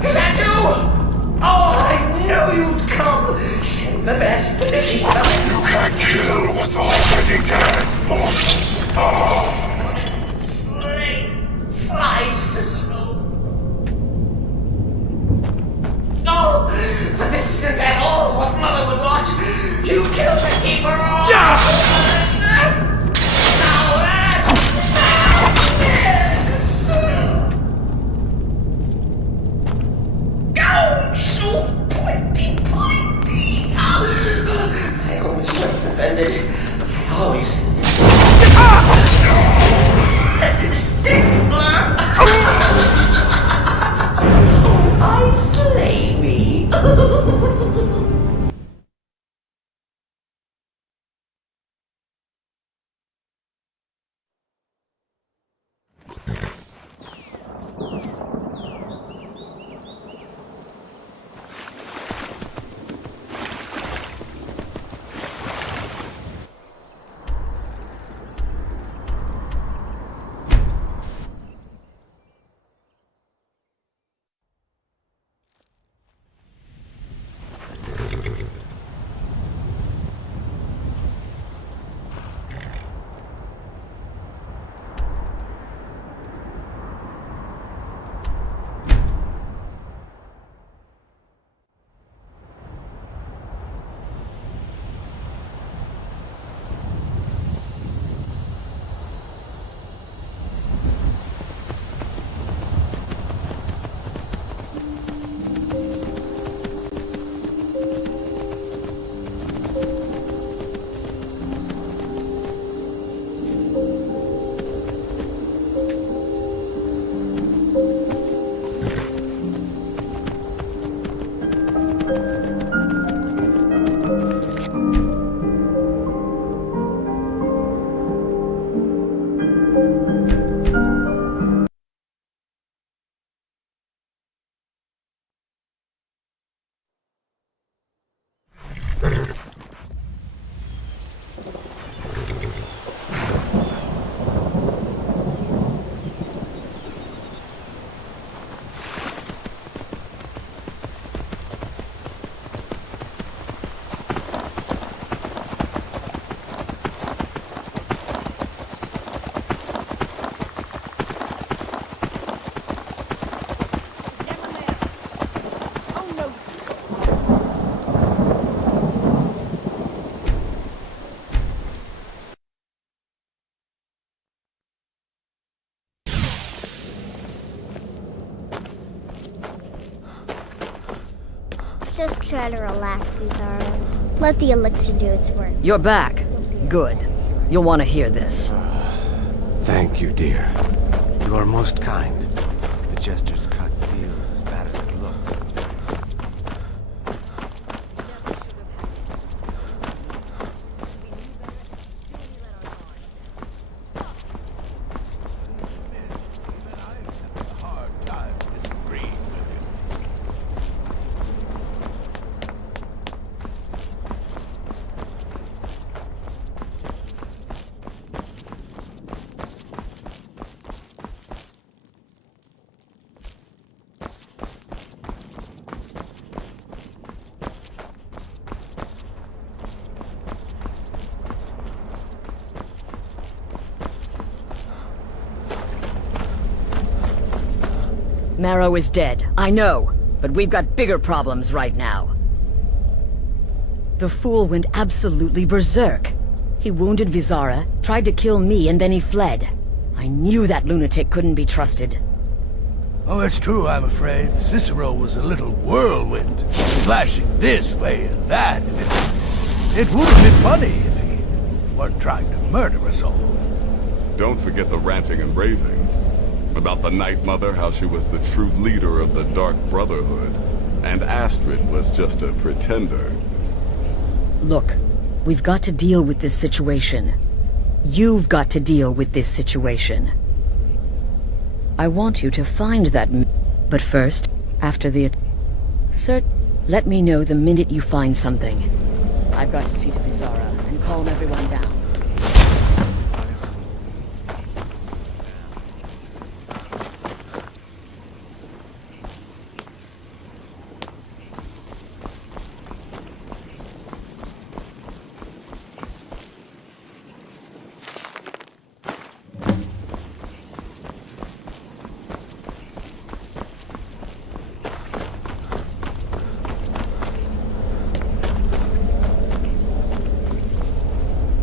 Is that you? Oh, I knew you'd come. Send the best to the people. You can't kill what's already dead, mortal. Oh. Slice. No, but this isn't at all what Mother would want. You killed the keeper. I always felt offended. I always... Stickler! Oh, I slay me. Just try to relax, Vizaro. Let the elixir do its work. You're back. Good. You'll want to hear this. Thank you, dear. You are most kind. The Jester's cut feels as bad as it looks. Marrow is dead, I know, but we've got bigger problems right now. The fool went absolutely berserk. He wounded Vizara, tried to kill me, and then he fled. I knew that lunatic couldn't be trusted. Oh, it's true, I'm afraid. Cicero was a little whirlwind, slashing this way and that. It would have been funny if he weren't trying to murder us all. Don't forget the ranting and raving. About the Night Mother, how she was the true leader of the Dark Brotherhood, and Astrid was just a pretender. Look, we've got to deal with this situation. You've got to deal with this situation. I want you to find that but first, after the... Sir, let me know the minute you find something. I've got to see to Vizara and calm everyone down.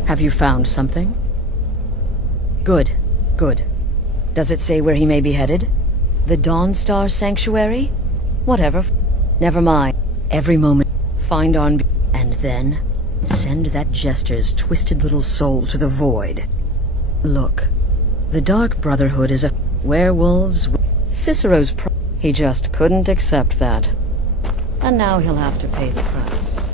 Have you found something? Good, good. Does it say where he may be headed? The Dawnstar Sanctuary? Whatever. Never mind. Every moment, find on... And then, send that Jester's twisted little soul to the void. Look, the Dark Brotherhood is a... Werewolves... Cicero's... He just couldn't accept that. And now he'll have to pay the price.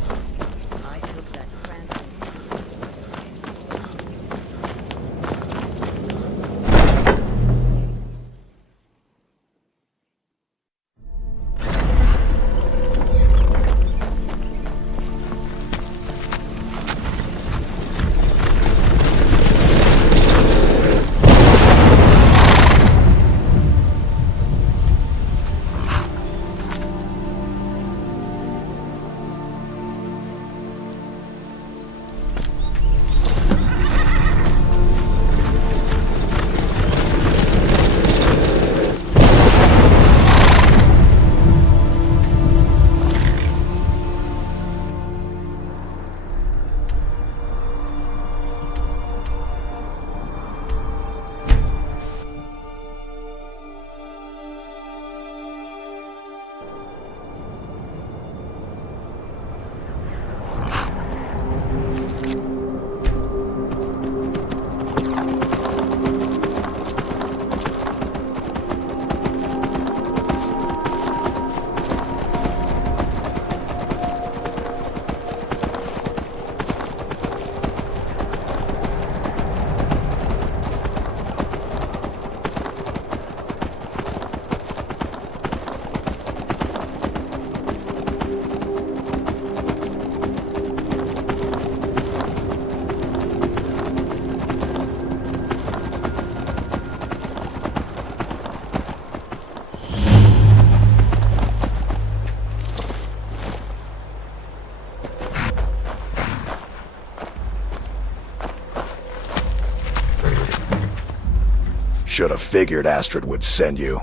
Should have figured Astrid would send you.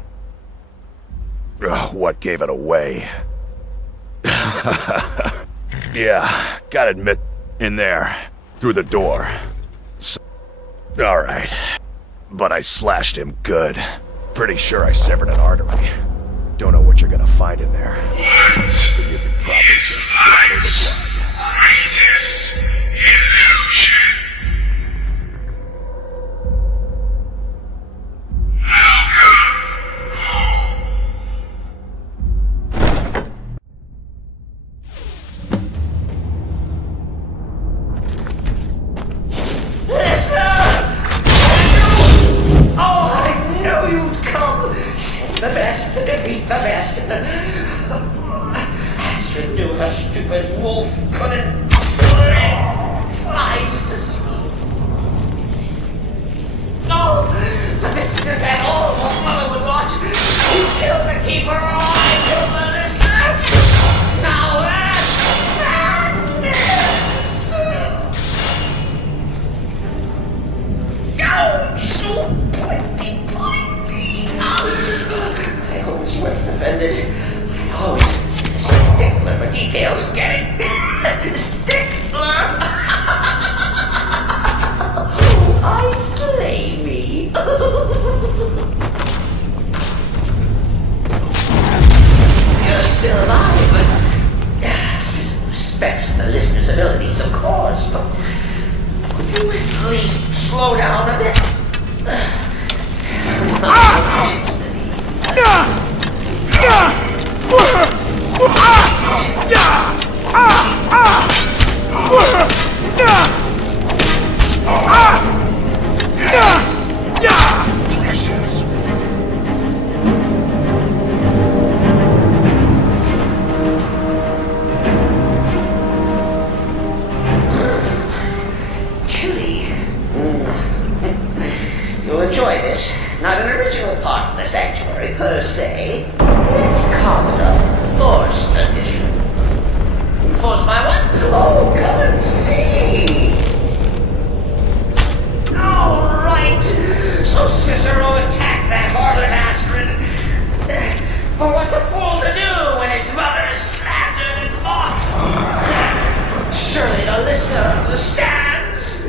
Ugh, what gave it away? Yeah, gotta admit, in there, through the door. So, alright. But I slashed him good. Pretty sure I severed an artery. Don't know what you're gonna find in there. What is life's greatest illusion? The best to defeat the best. Astrid knew her stupid wolf couldn't slice. No, but this isn't at all what Mother would want. You killed the keeper, or I killed the listener. Now that's madness. Go, you pointy. I hold splendid. I always been a stickler for details, get it? Stickler! I slay me. You're still alive, but respects the listener's abilities, of course, but could you at least slow down a bit? Precious. Chilly. You'll enjoy this. Not an original part of the sanctuary, per se. It's Commodore Forced Edition. Forced by what? Oh, come and see! All right. So Cicero attacked that harlot Astrid. But what's a fool to do when his mother is slandered and mocked? Surely the listener understands.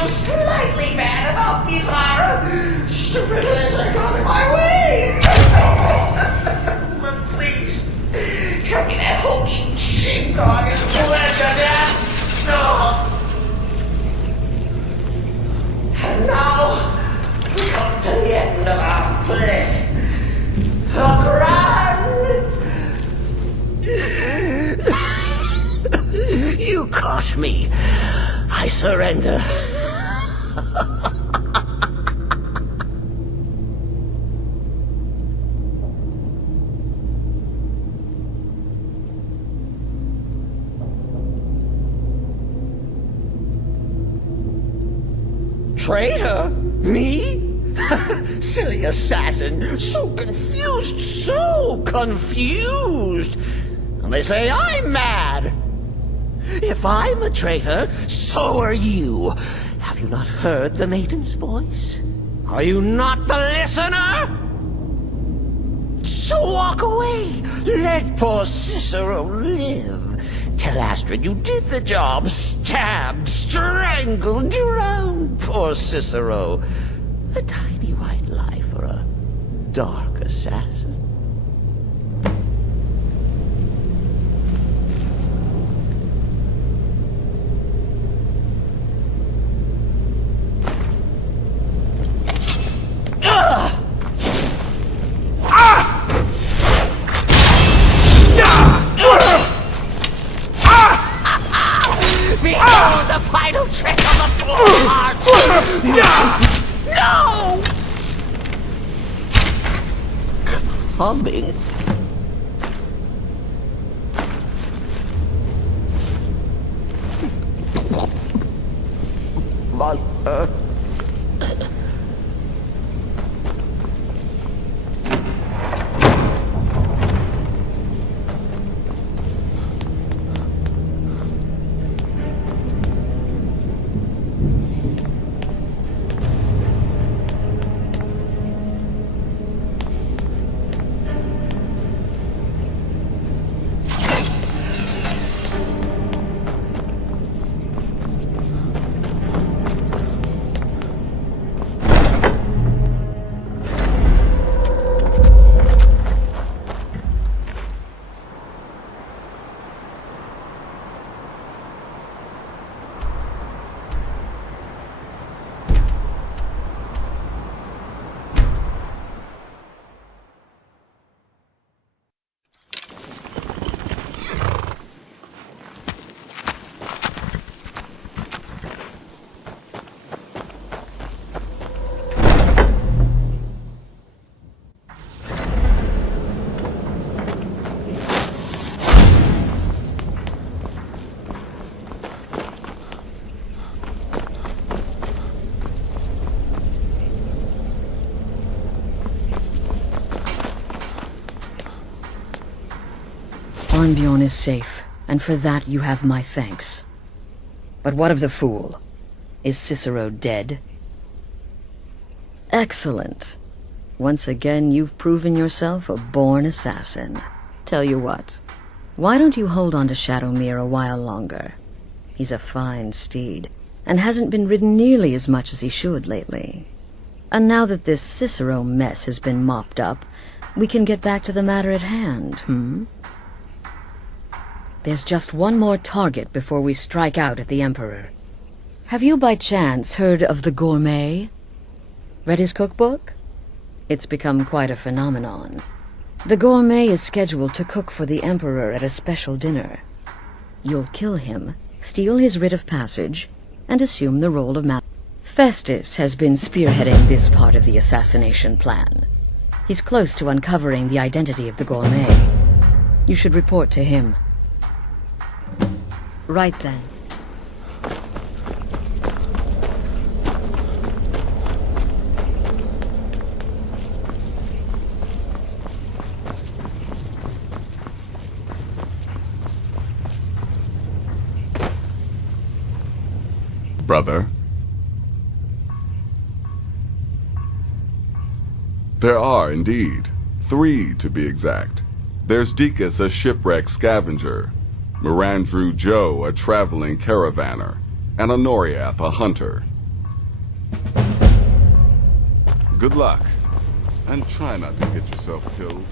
feel slightly bad about Visara. Stupid lizard got in my way. But please, tell me that hulking sheepdog is bled to death. No. And now, we come to the end of our play. The grand... You caught me. I surrender. Traitor? Me? Silly assassin. So confused. And they say I'm mad. If I'm a traitor, so are you. Have you not heard the maiden's voice? Are you not the listener? So walk away. Let poor Cicero live. Tell Astrid you did the job. Stabbed, strangled, drowned poor Cicero. A tiny white lie for a dark assassin. Behold the final trick of the full arch! No! Coming. Mother. Arnbjorn is safe, and for that you have my thanks. But what of the fool? Is Cicero dead? Excellent. Once again, you've proven yourself a born assassin. Tell you what, why don't you hold on to Shadowmere a while longer? He's a fine steed, and hasn't been ridden nearly as much as he should lately. And now that this Cicero mess has been mopped up, we can get back to the matter at hand, There's just one more target before we strike out at the Emperor. Have you by chance heard of the Gourmet? Read his cookbook? It's become quite a phenomenon. The Gourmet is scheduled to cook for the Emperor at a special dinner. You'll kill him, steal his writ of passage, and assume the role of Festus has been spearheading this part of the assassination plan. He's close to uncovering the identity of the Gourmet. You should report to him. Right then. Brother? There are, indeed. 3, to be exact. There's Deacus, a shipwreck scavenger. Mirandru Joe, a traveling caravaner. And Honoriath, a hunter. Good luck. And try not to get yourself killed.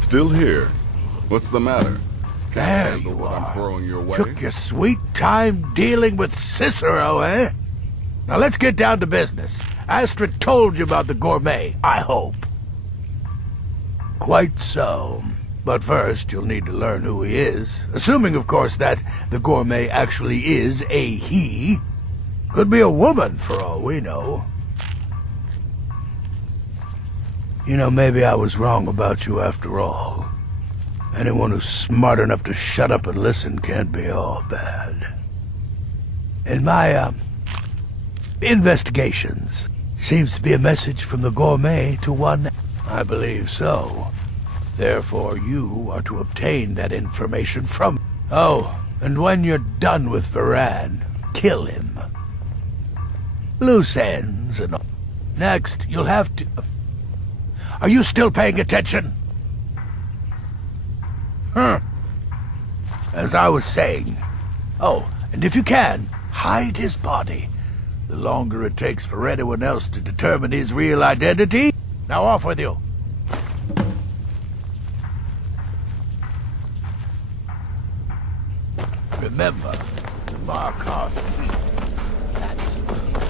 Still here. What's the matter? There you what I'm throwing your way? Took your sweet time dealing with Cicero, eh? Now let's get down to business. Astrid told you about the gourmet, I hope. Quite so. But first, you'll need to learn who he is. Assuming, of course, that the gourmet actually is a he. Could be a woman, for all we know. You know, maybe I was wrong about you after all. Anyone who's smart enough to shut up and listen can't be all bad. In my, investigations, seems to be a message from the gourmet to one. I believe so. Therefore, you are to obtain that information from... Oh, and when you're done with Varan, kill him. Loose ends and all. Next, you'll have to... Are you still paying attention? As I was saying. Oh, and if you can, hide his body. The longer it takes for anyone else to determine his real identity... Now off with you. Remember, the Markov fleet. That is where you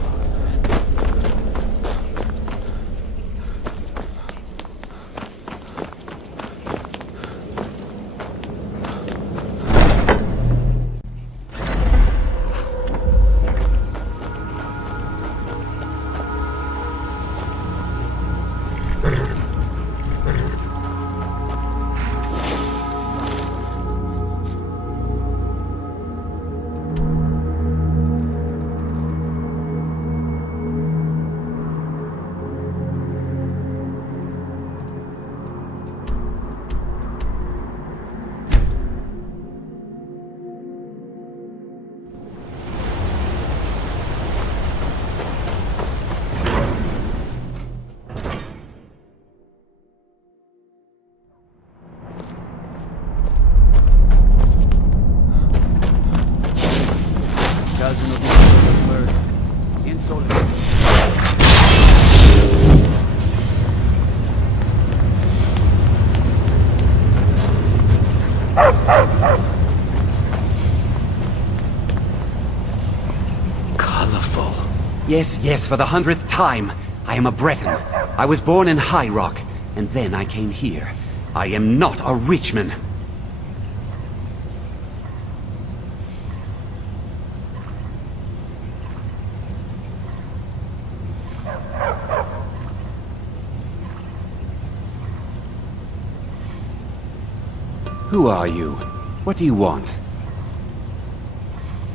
Yes, yes, for the 100th time. I am a Breton. I was born in High Rock, and then I came here. I am not a Richman. Who are you? What do you want?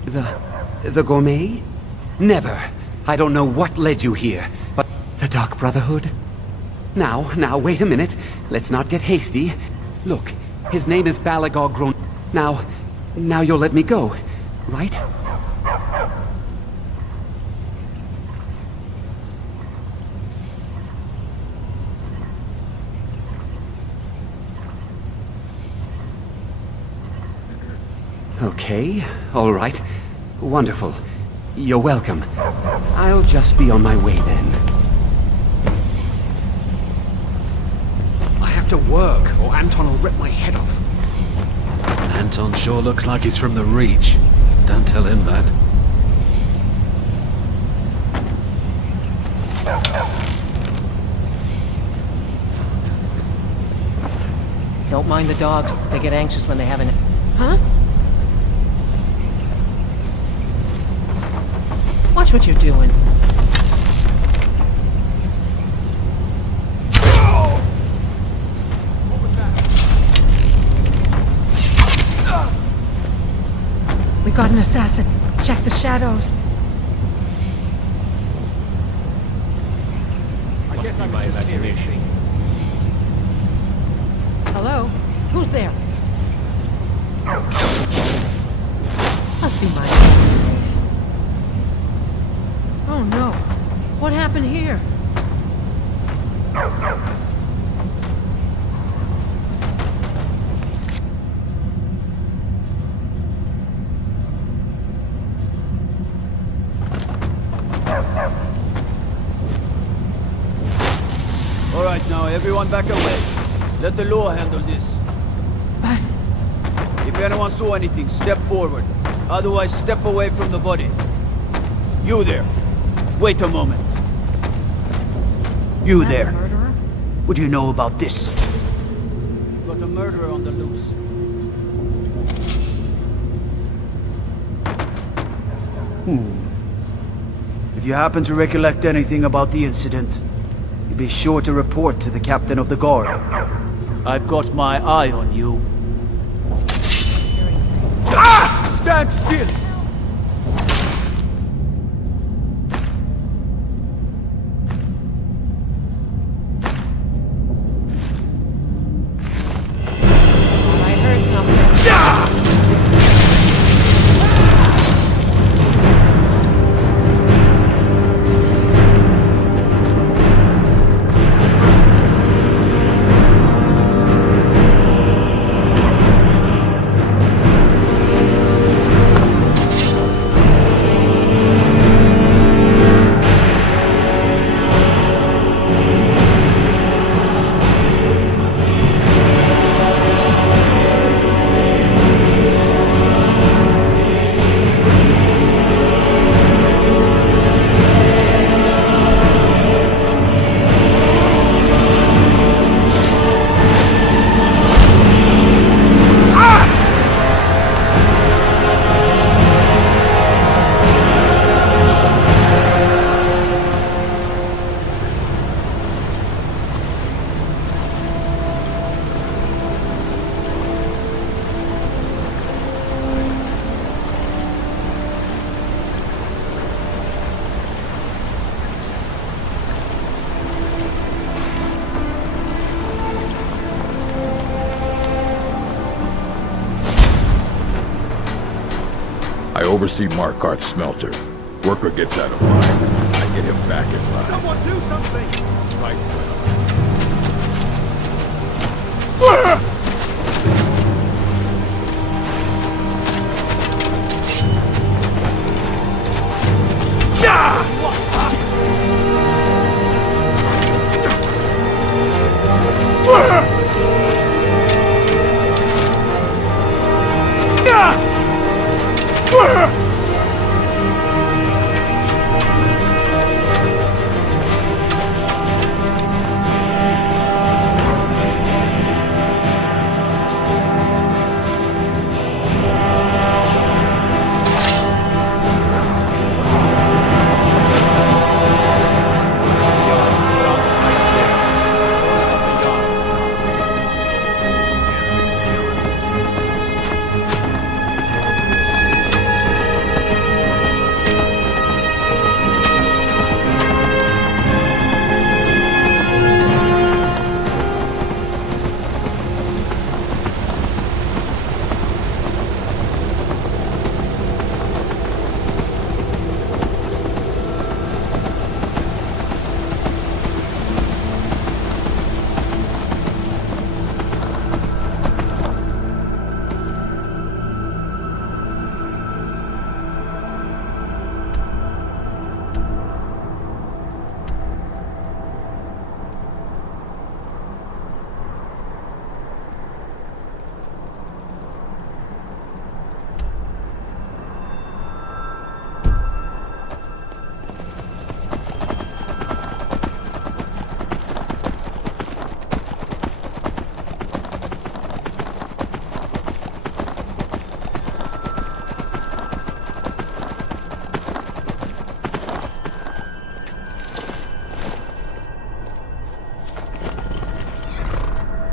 The gourmet? Never. I don't know what led you here, but the Dark Brotherhood? Now, wait a minute. Let's not get hasty. Look, his name is Balagog Gron... Now you'll let me go, right? Okay, all right. Wonderful. You're welcome. I'll just be on my way then. I have to work, or Anton will rip my head off. Anton sure looks like he's from the Reach. Don't tell him that. Don't mind the dogs. They get anxious when they haven't... Huh? Watch what you're doing. We got an assassin. Check the shadows. I guess I'm my imagination. Hello? Who's there? Must be my imagination. Oh no. What happened here? Everyone back away. Let the law handle this. But... If anyone saw anything, step forward. Otherwise, step away from the body. You there. Wait a moment. You there. Murderer? What do you know about this? Got a murderer on the loose. If you happen to recollect anything about the incident, you be sure to report to the captain of the guard. I've got my eye on you. Ah! Stand still! I heard something. I oversee Markarth's smelter. Worker gets out of line. I get him back in line. Someone do something! Fight well.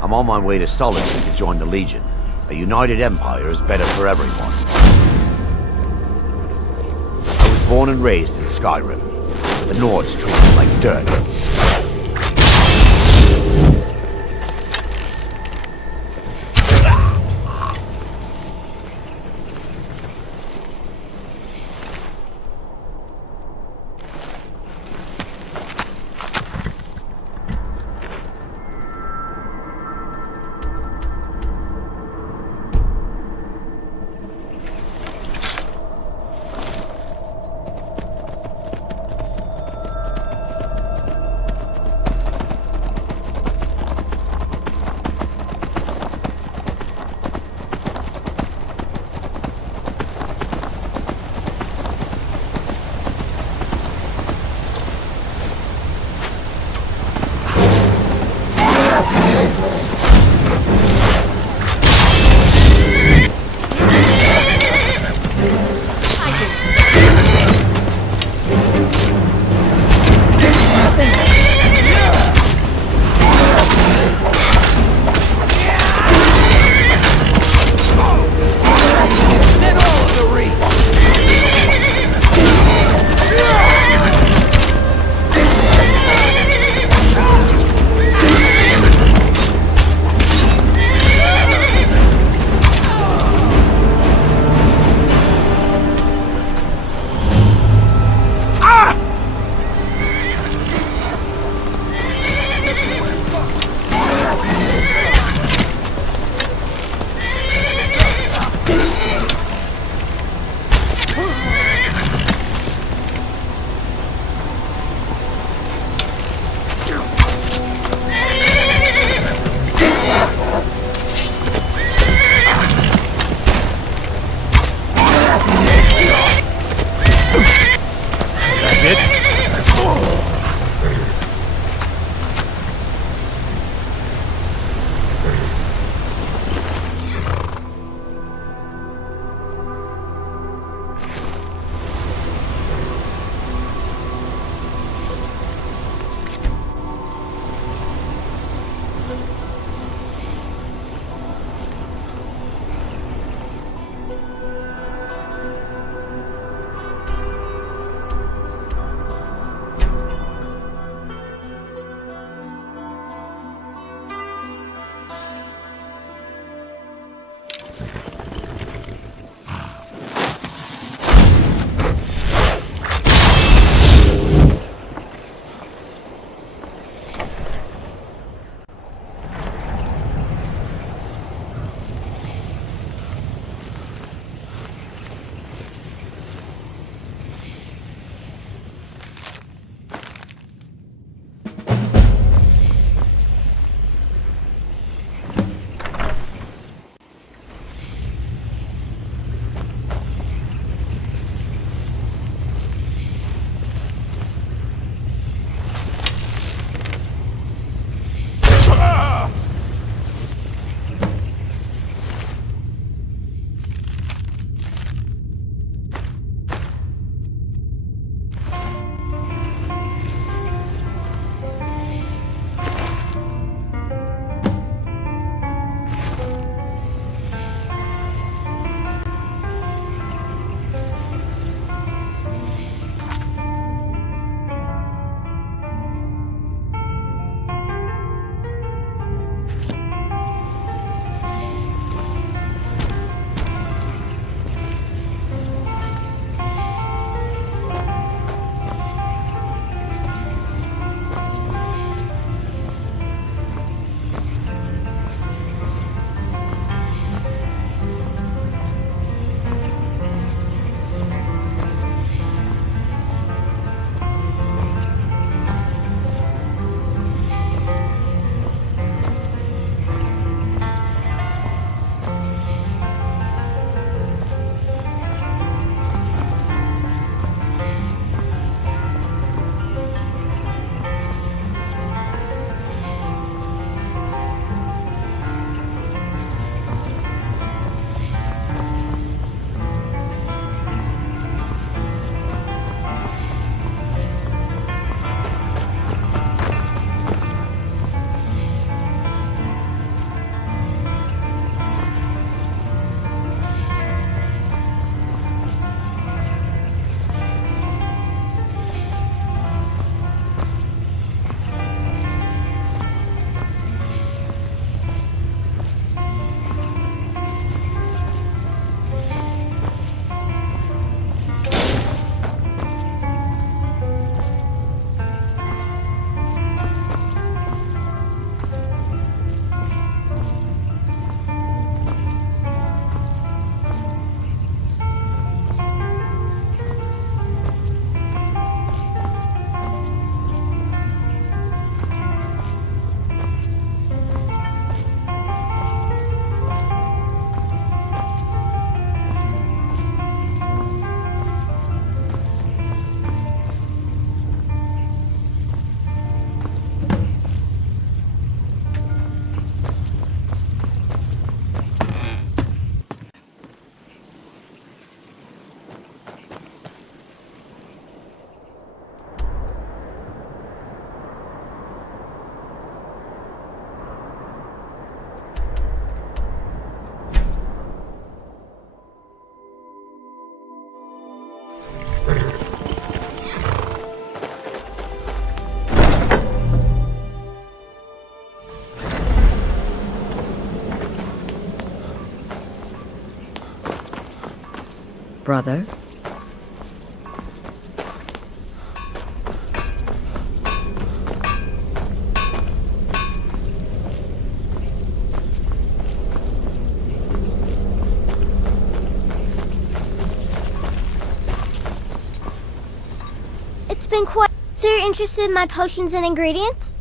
I'm on my way to Solitude to join the Legion. A united empire is better for everyone. I was born and raised in Skyrim. The Nords treat me like dirt. brother. It's been quite... So you're interested in my potions and ingredients?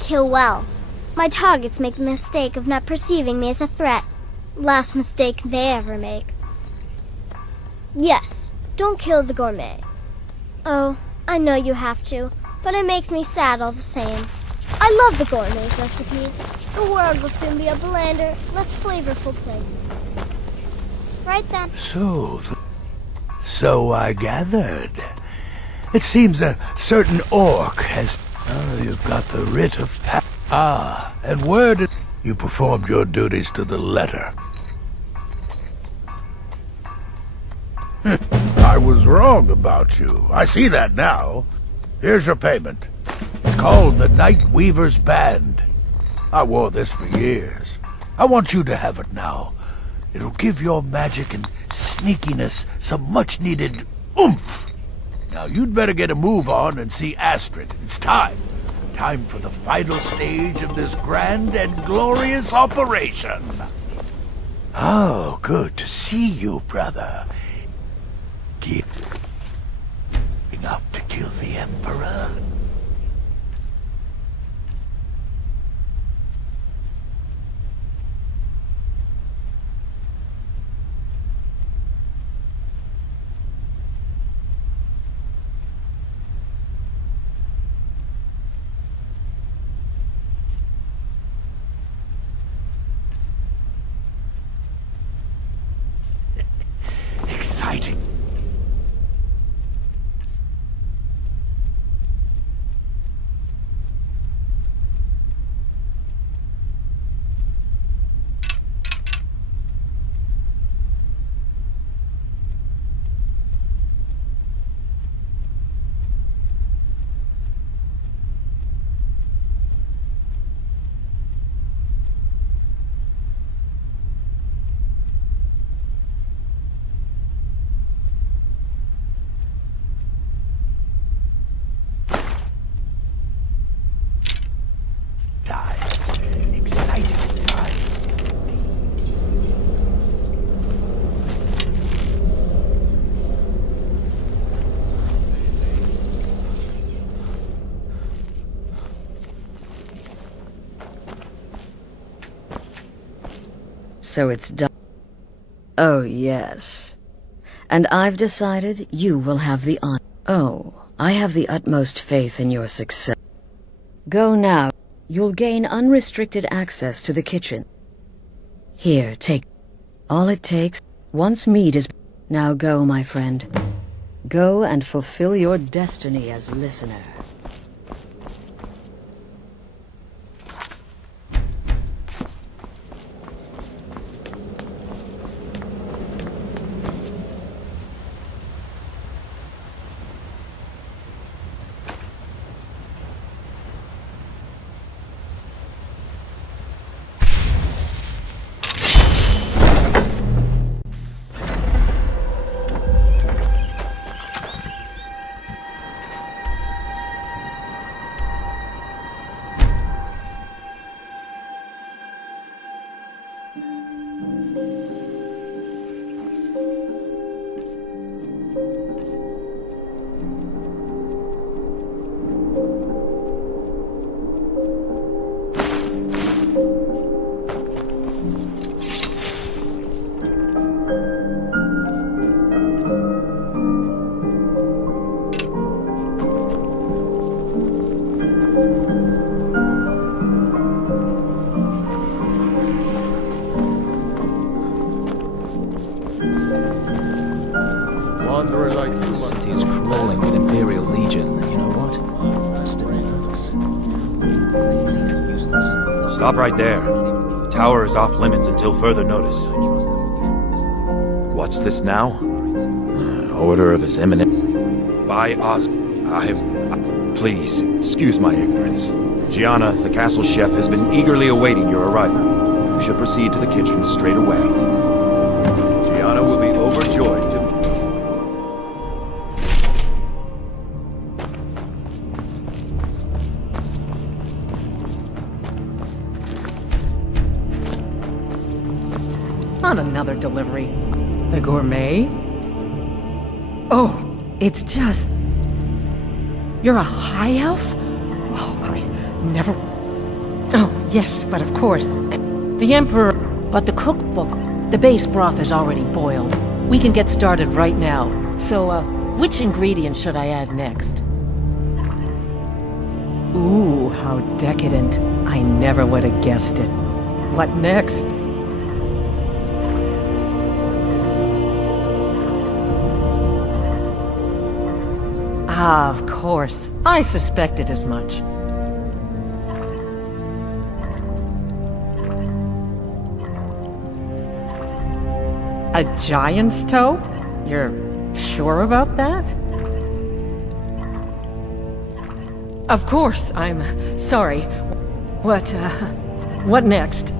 Kill well. My targets make the mistake of not perceiving me as a threat. Last mistake they ever make. Yes, don't kill the gourmet. Oh, I know you have to, but it makes me sad all the same. I love the gourmet's recipes. The world will soon be a blander, less flavorful place. Right then. So I gathered. It seems a certain orc has... Oh, you've got the writ of and word is... You performed your duties to the letter. I was wrong about you. I see that now. Here's your payment. It's called the Night Weaver's Band. I wore this for years. I want you to have it now. It'll give your magic and sneakiness some much-needed oomph. Now, you'd better get a move on and see Astrid. It's time. Time for the final stage of this grand and glorious operation. Oh, good to see you, brother. Gearing up to kill the Emperor? Exciting. So it's done. Oh, yes. And I've decided you will have the honor. Oh, I have the utmost faith in your success. Go now. You'll gain unrestricted access to the kitchen. Here, take all it takes. Once meat is... Now go, my friend. Go and fulfill your destiny as listener. wanderer like you The must city is crawling with Imperial Legion. You know what? I'm still nervous. Lazy and useless. Stop right there. The tower is off limits until further notice. What's this now? Order of His Eminence. By Oz... Please, excuse my ignorance. Gianna, the castle chef, has been eagerly awaiting your arrival. You should proceed to the kitchen straight away. Gianna will be overjoyed to... Not another delivery. The gourmet? Oh, it's just... You're a high elf? Oh, I never... Oh, yes, but of course. The Emperor... But the cookbook, the base broth is already boiled. We can get started right now. So, which ingredient should I add next? Ooh, how decadent. I never would have guessed it. What next? Ah, of course. I suspected as much. A giant's toe? You're sure about that? Of course, I'm sorry. What next?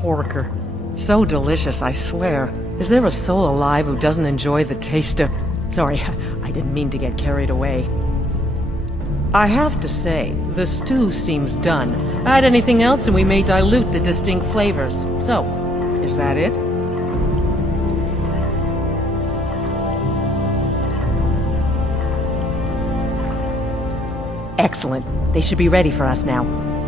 Porker. So delicious, I swear. Is there a soul alive who doesn't enjoy the taste of... Sorry, I didn't mean to get carried away. I have to say, the stew seems done. Add anything else and we may dilute the distinct flavors. So, is that it? Excellent. They should be ready for us now.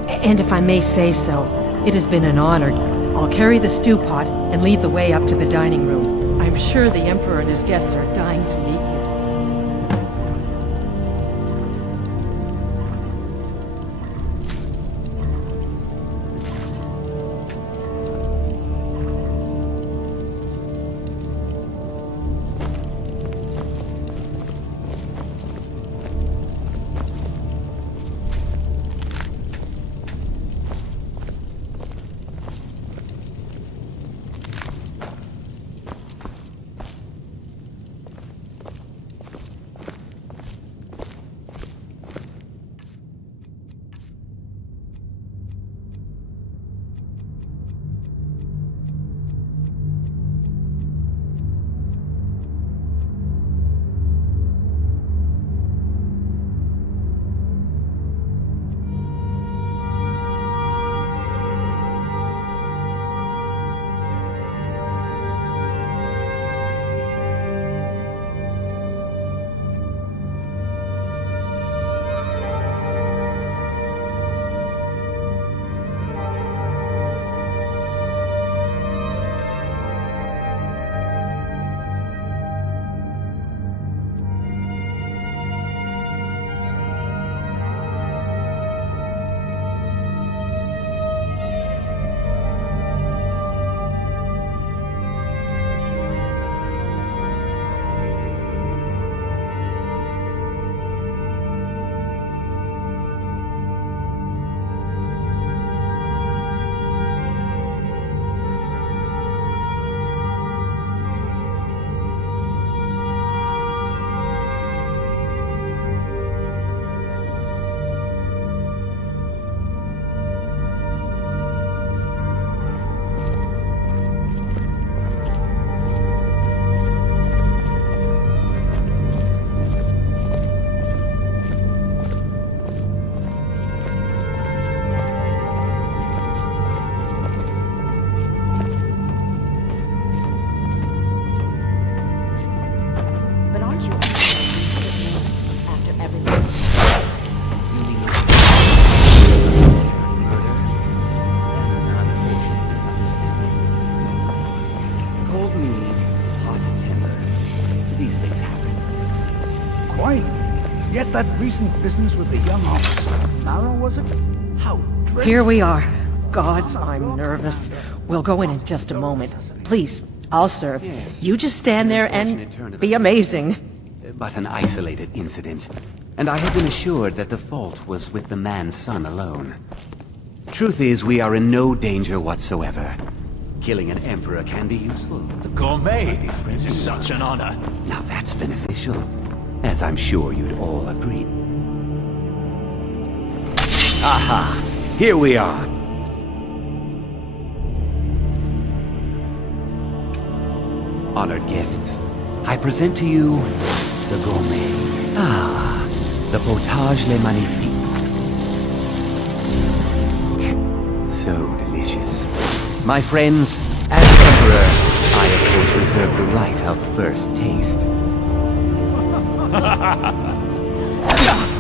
And if I may say so, it has been an honor. I'll carry the stew pot and lead the way up to the dining room. I'm sure the Emperor and his guests are dying to meet you. Yet that recent business with the young officer, Mara, was it? How dreadful. Here we are. Gods, I'm nervous. We'll go in just a moment. Please, I'll serve. Yes. You just stand there and be amazing. But an isolated incident. And I have been assured that the fault was with the man's son alone. Truth is, we are in no danger whatsoever. Killing an emperor can be useful. The gourmet! This is such an honor. Now that's beneficial, as I'm sure you'd all agree. Aha! Here we are! Honored guests, I present to you the gourmet. Ah, the potage le magnifique. So delicious. My friends, as Emperor, I of course reserve the right of first taste.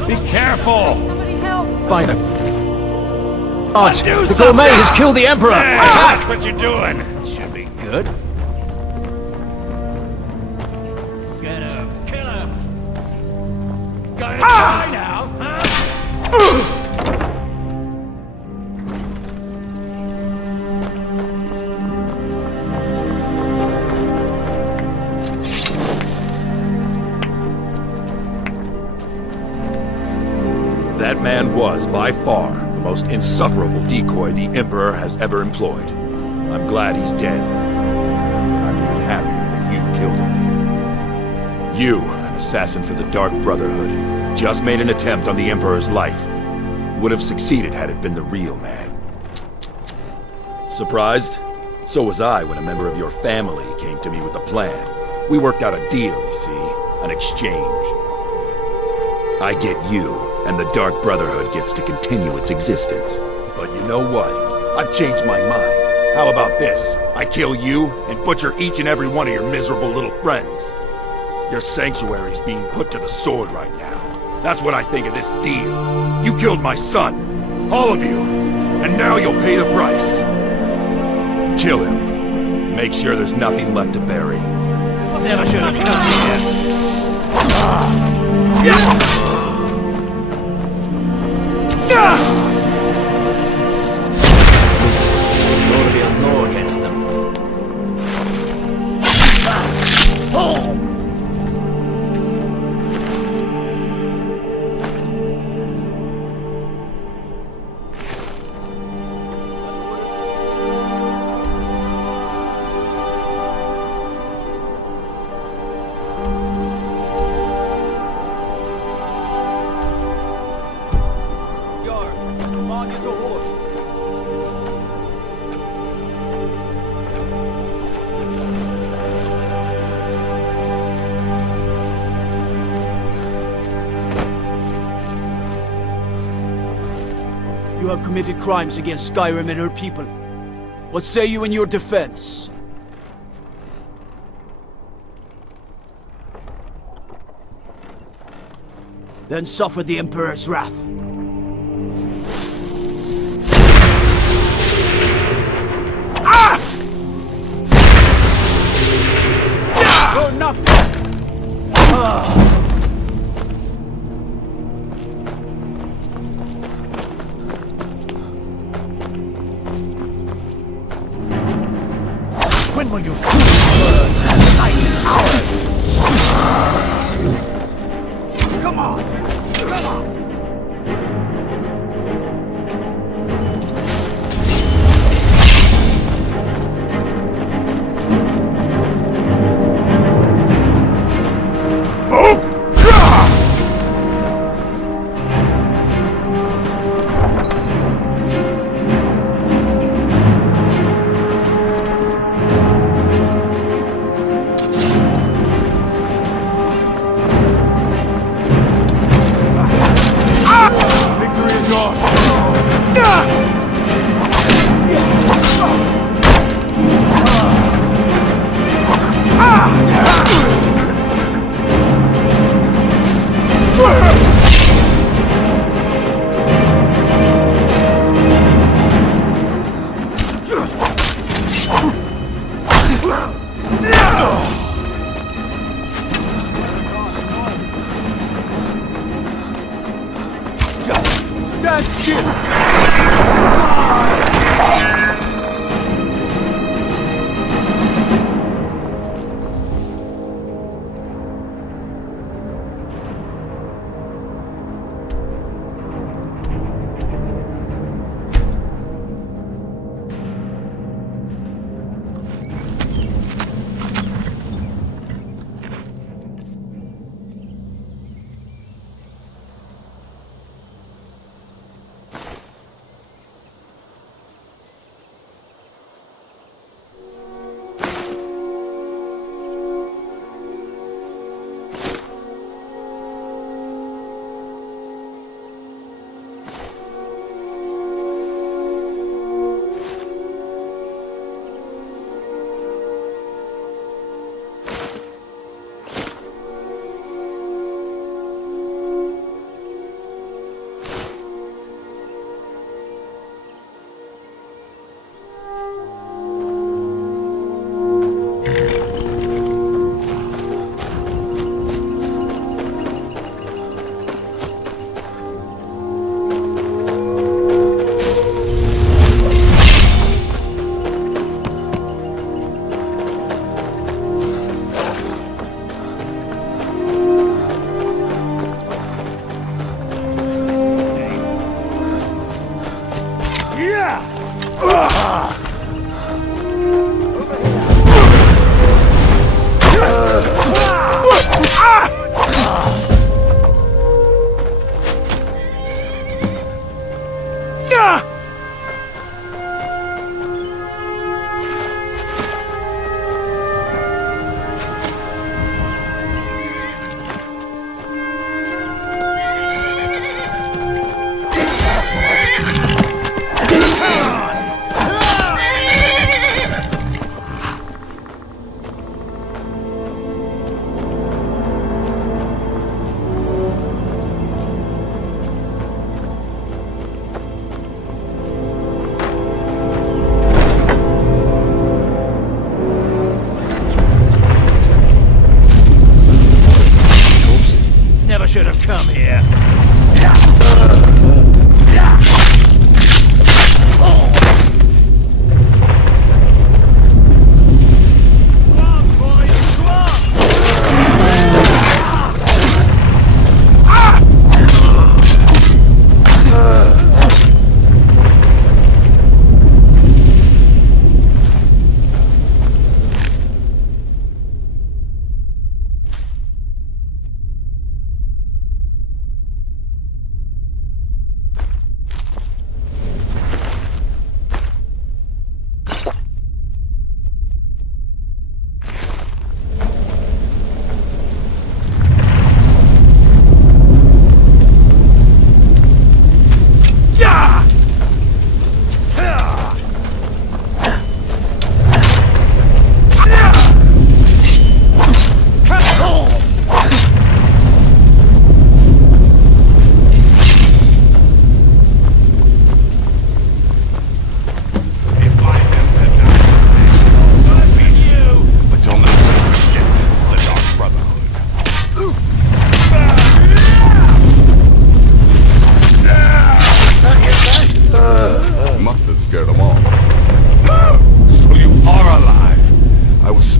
Be careful! Somebody help! By the... the gourmet has killed the Emperor! Hey, Attack! what you doing? Should be good. Get him! Kill him! Got it right now, huh? That man was, by far, the most insufferable decoy the Emperor has ever employed. I'm glad he's dead. But I'm even happier that you killed him. You, an assassin for the Dark Brotherhood, just made an attempt on the Emperor's life. Would have succeeded had it been the real man. Surprised? So was I when a member of your family came to me with a plan. We worked out a deal, you see, an exchange. I get you, and the Dark Brotherhood gets to continue its existence. But you know what? I've changed my mind. How about this? I kill you, and butcher each and every one of your miserable little friends. Your sanctuary's being put to the sword right now. That's what I think of this deal. You killed my son. All of you. And now you'll pay the price. Kill him. Make sure there's nothing left to bury. Never should have come here. There ought to be a law against them. You have committed crimes against Skyrim and her people. What say you in your defense? Then suffer the Emperor's wrath. You're nothing! When will you fools learn that the night is ours? Come on! Come on! Stand still!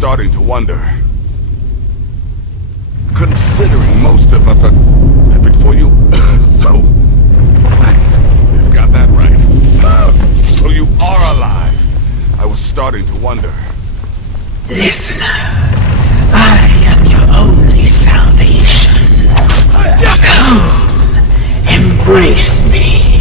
starting to wonder. Considering most of us are... And before you... So... Thanks. You've got that right. So you are alive. I was starting to wonder. Listener, I am your only salvation. Come, embrace me.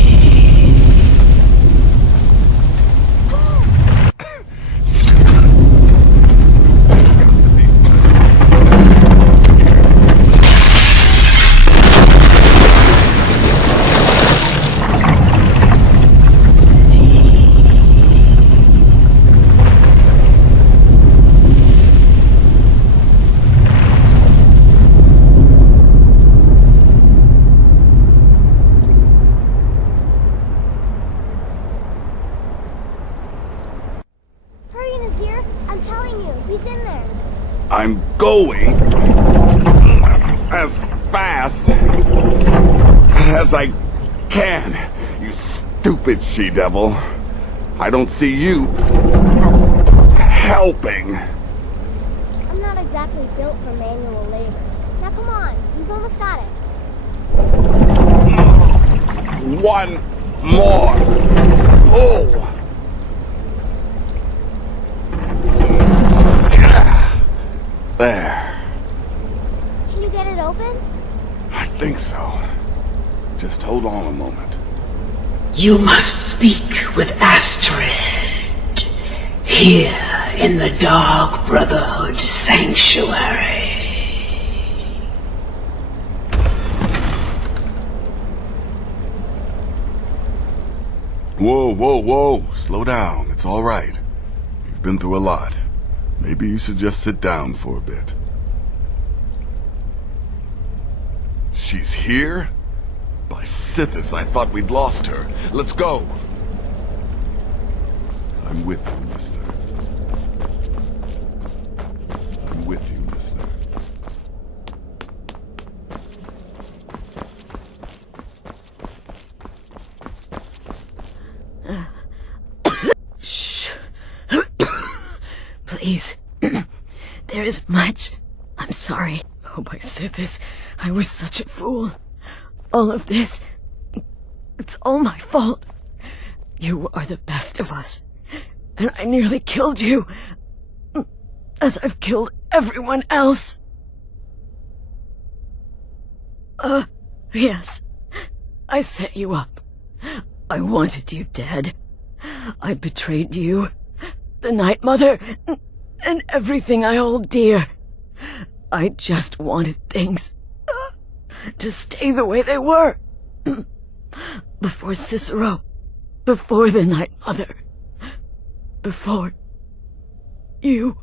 I'm going as fast as I can, you stupid she-devil. I don't see you helping. I'm not exactly built for manual labor. Now come on, you've almost got it. One more pull. There. Can you get it open? I think so. Just hold on a moment. You must speak with Astrid. Here in the Dark Brotherhood Sanctuary. Whoa, whoa, whoa. Slow down. It's all right. You've been through a lot. Maybe you should just sit down for a bit. She's here? By Sithis, I thought we'd lost her. Let's go. I'm with you, listener. I'm with you, listener. Shh. Please. There is much. I'm sorry. Oh, by Sithis, I was such a fool. All of this, it's all my fault. You are the best of us, and I nearly killed you, as I've killed everyone else. Yes, I set you up. I wanted you dead. I betrayed you, the Night Mother, and everything I hold dear. I just wanted things to stay the way they were. Before Cicero, before the Night Mother, before you.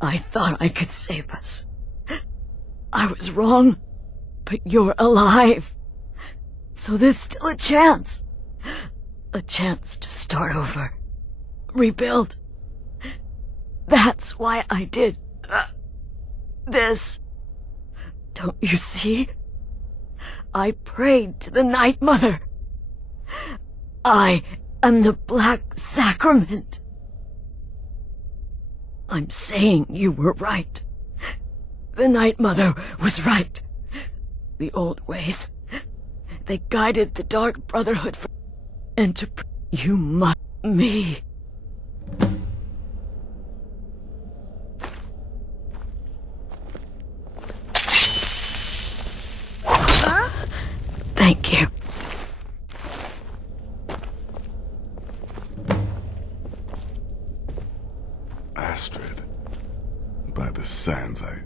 I thought I could save us. I was wrong, but you're alive. So there's still a chance. A chance to start over. Rebuild. That's why I did this. Don't you see? I prayed to the Night Mother. I am the Black Sacrament. I'm saying you were right. The Night Mother was right. The old ways, they guided the Dark Brotherhood for... And to... You must... Me. Huh? Thank you. Astrid. By the sands, I...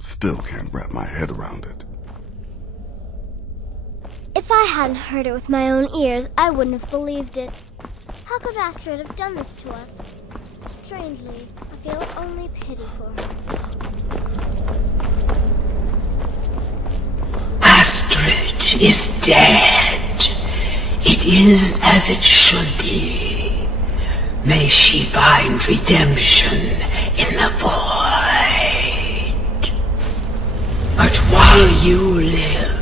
Still can't wrap my head around it. If I hadn't heard it with my own ears, I wouldn't have believed it. How could Astrid have done this to us? Strangely, I feel only pity for her. Astrid is dead. It is as it should be. May she find redemption in the void. But while you live,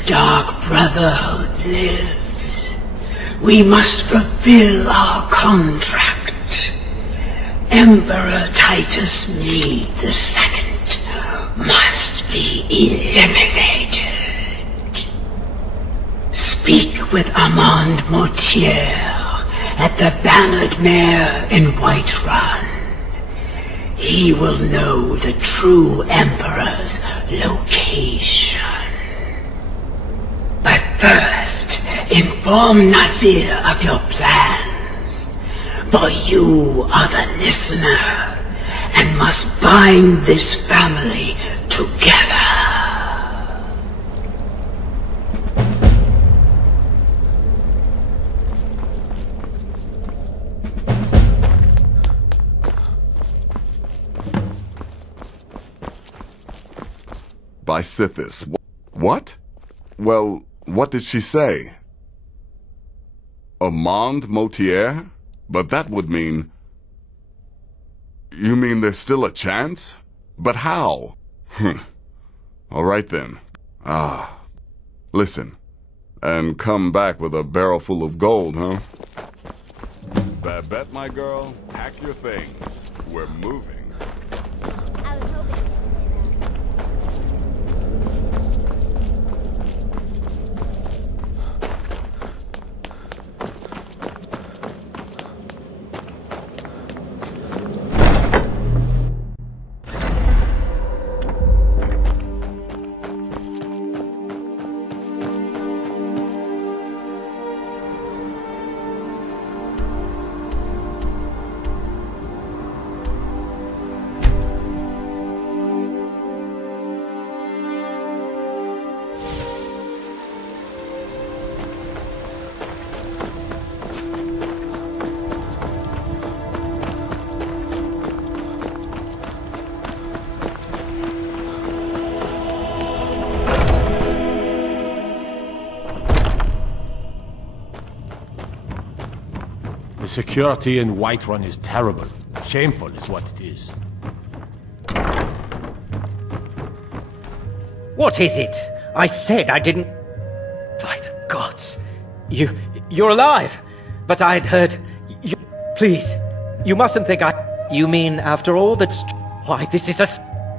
The Dark Brotherhood lives. We must fulfill our contract. Emperor Titus Mede II must be eliminated. Speak with Armand Mortier at the Bannered Mare in Whiterun. He will know the true Emperor's location. But first, inform Nazir of your plans. For you are the listener, and must bind this family together. By Sithis. What? Well, what did she say? Armand Mortier? But that would mean... You mean there's still a chance? But how? All right then. Listen. And come back with a barrel full of gold, huh? Babette, my girl, pack your things. We're moving. I was hoping you'd say that. The security in Whiterun is terrible. Shameful is what it is. What is it? I said I didn't... By the gods. You're alive! But I'd heard... Please, you mustn't think I... You mean after all that's... Why, this is a...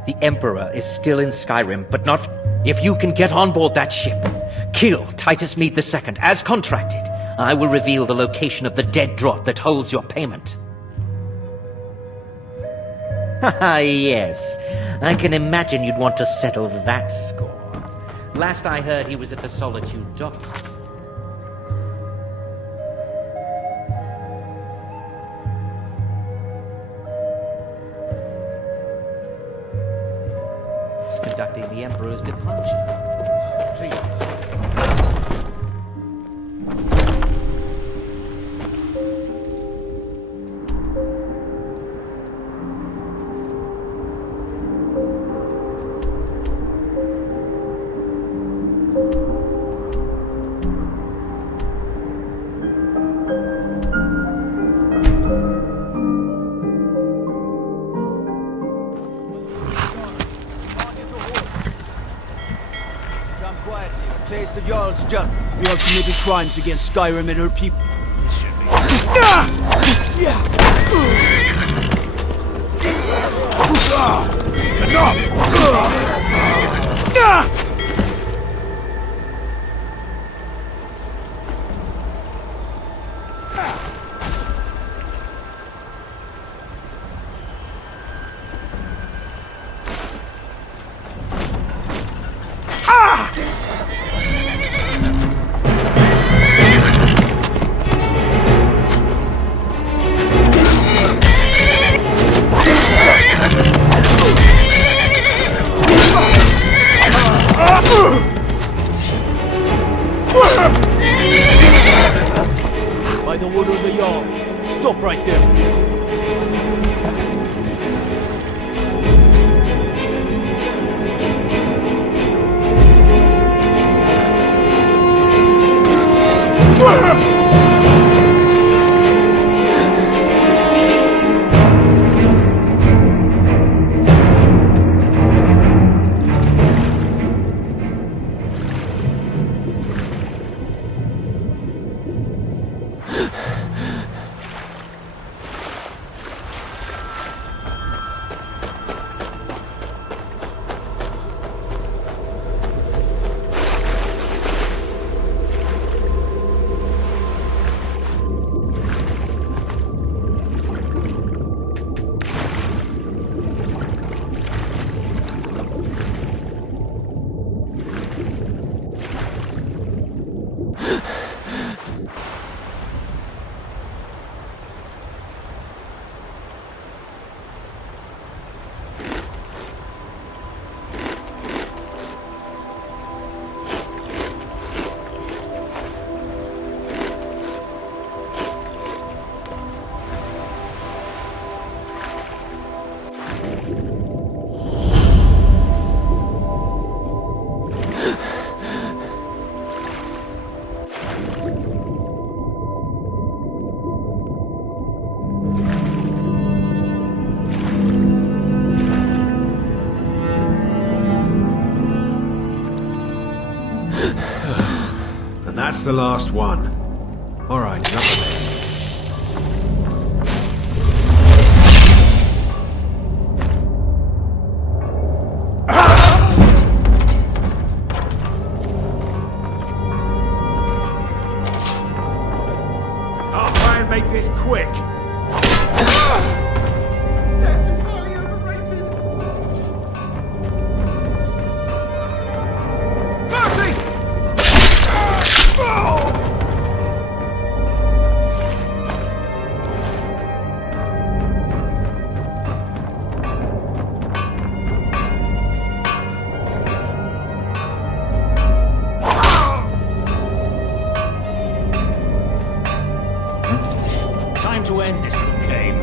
The Emperor is still in Skyrim, but not... If you can get on board that ship, kill Titus Mede II, as contracted, I will reveal the location of the dead drop that holds your payment. Haha, yes. I can imagine you'd want to settle that score. Last I heard, he was at the Solitude Dock. He's conducting the Emperor's departure. Please. Taste the Jarl's Jut. We have committed crimes against Skyrim and her people. By the wood of the Jarl. Stop right there. That's the last one. Alright, you're up next. I'll try and make this quick. Death is highly overrated. Mercy! Time to end this little game.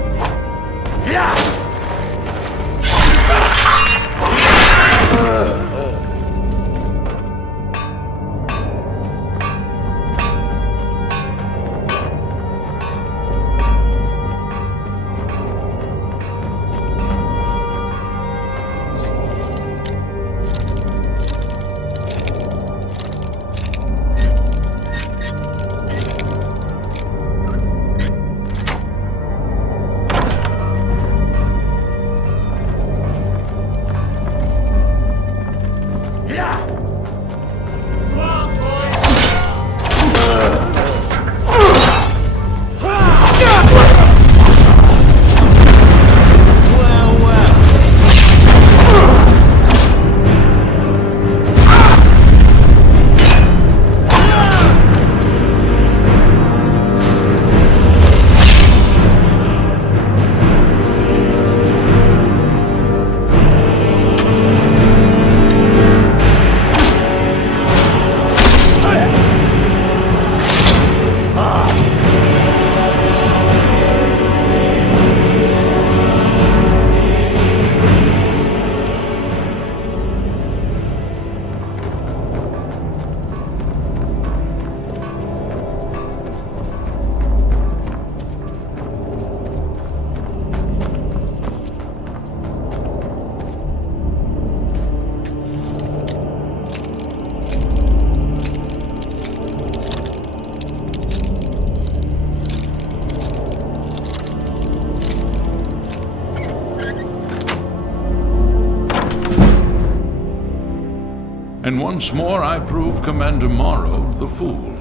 And once more I prove Commander Morrow the fool.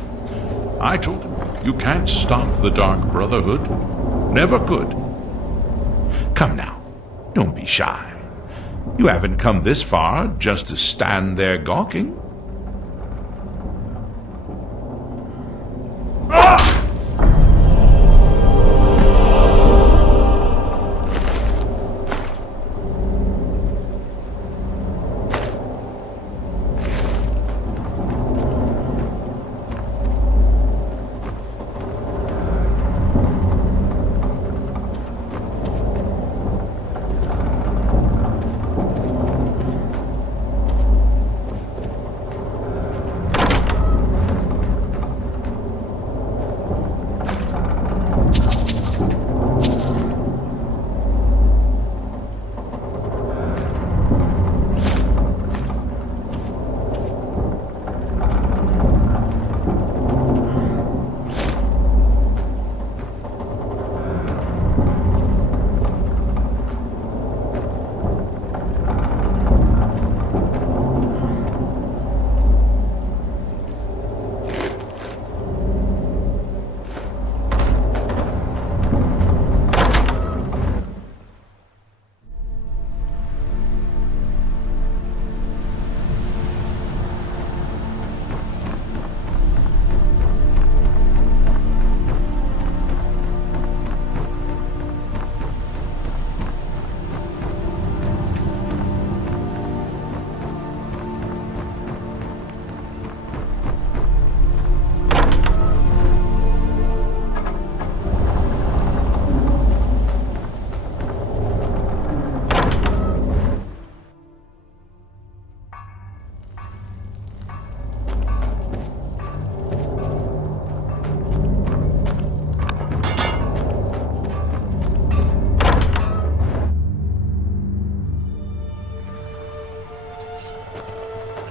I told him, you can't stop the Dark Brotherhood. Never could. Come now, don't be shy. You haven't come this far just to stand there gawking.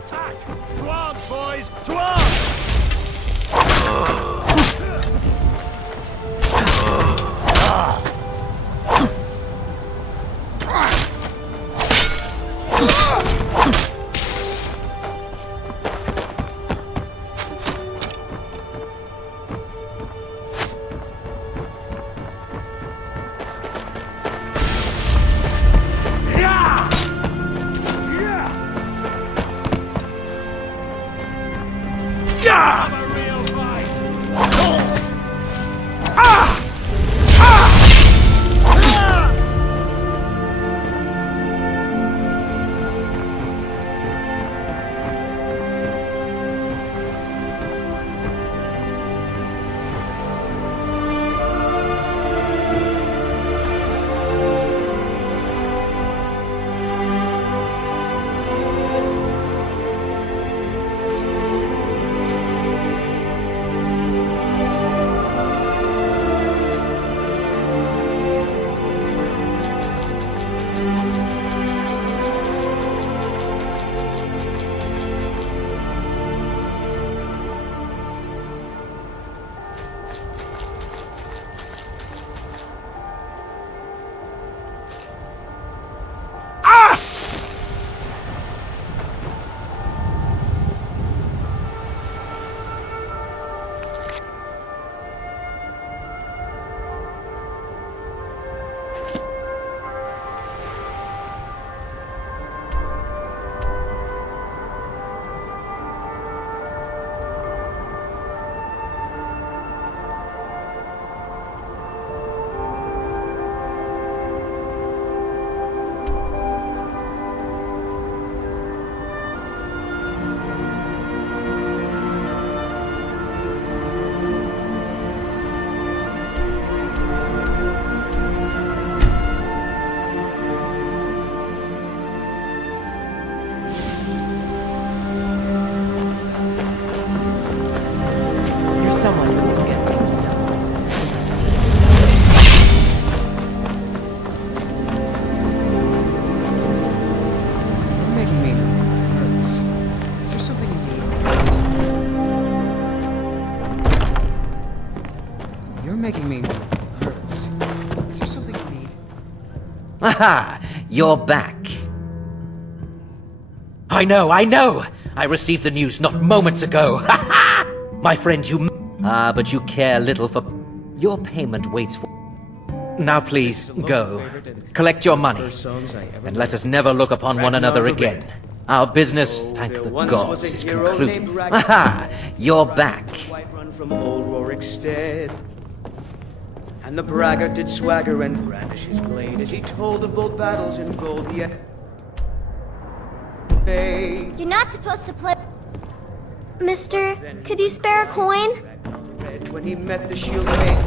Attack! To arms, boys! To arms! Aha! You're back. I know! I received the news not moments ago. Ha ha! My friend, you... but you care little for... Your payment waits for... Now please, go. Collect your money. And let us never look upon one another again. Our business, thank the gods, is concluded. Aha! You're back. Run from old Rorikstead. And the braggart did swagger and brandish his blade as he told of bold battles in gold he had made. You're not supposed to play... Mister, could you spare a coin? When he met the shield king.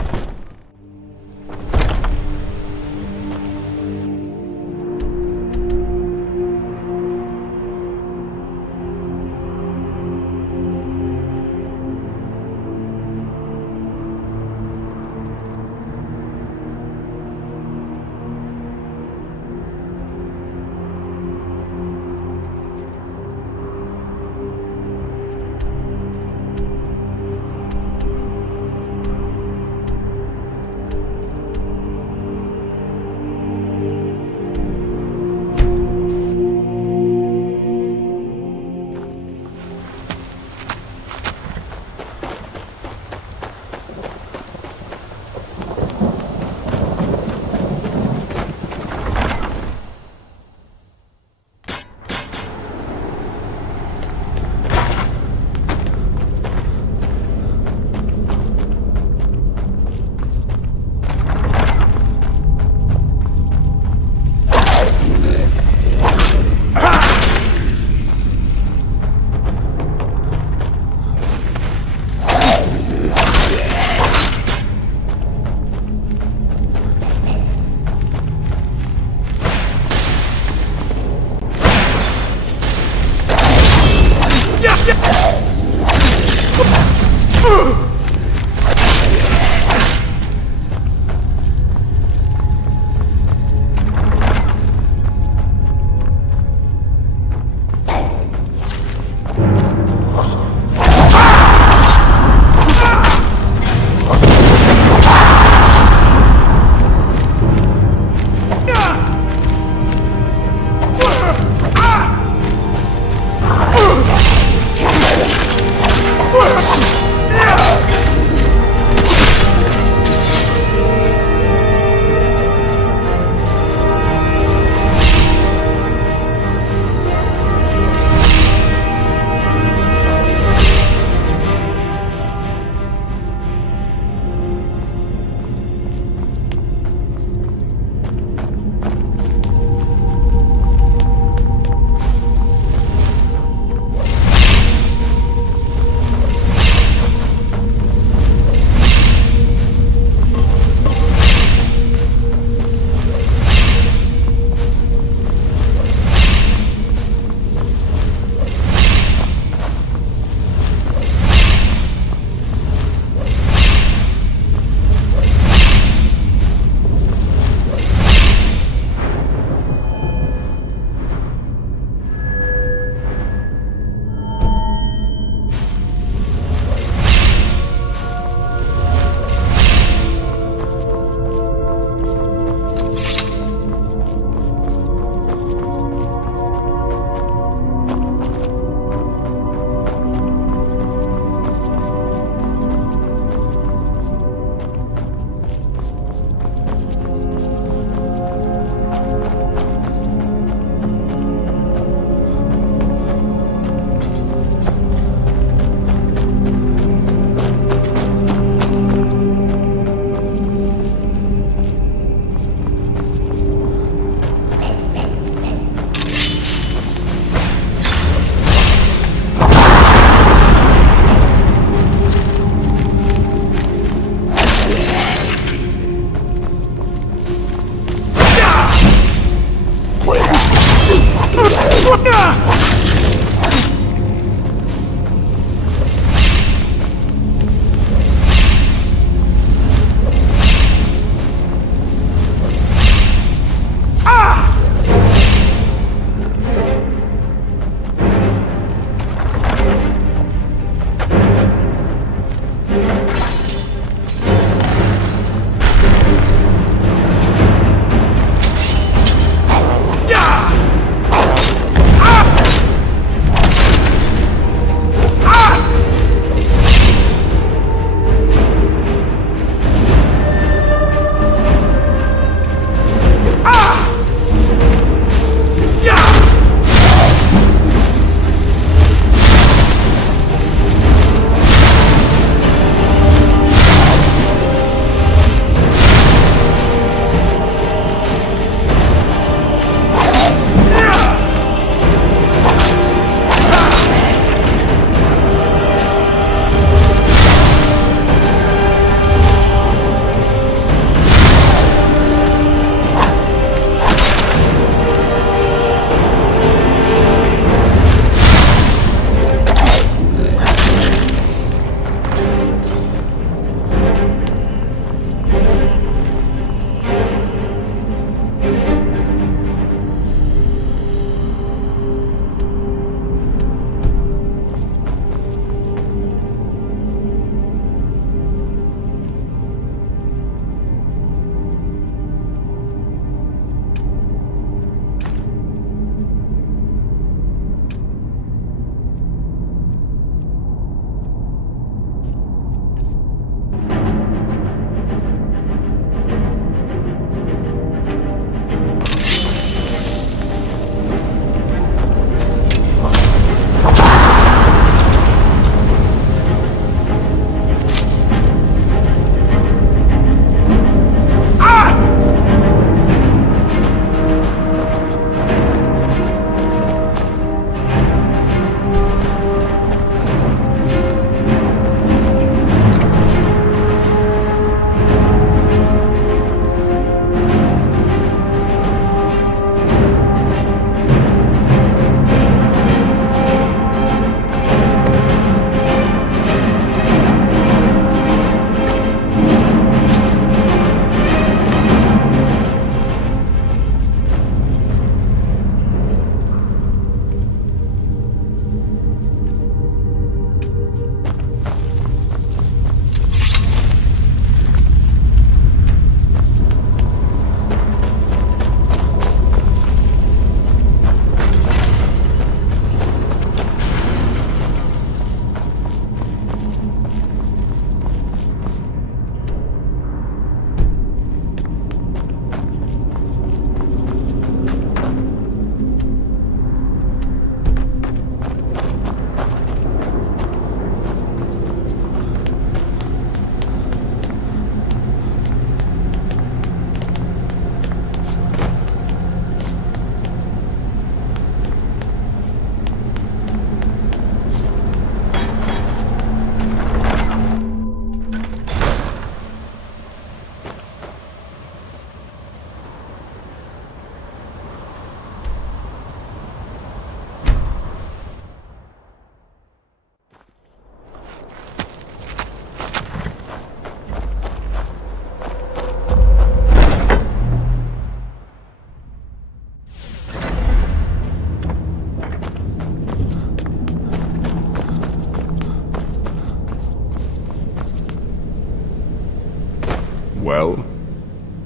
well?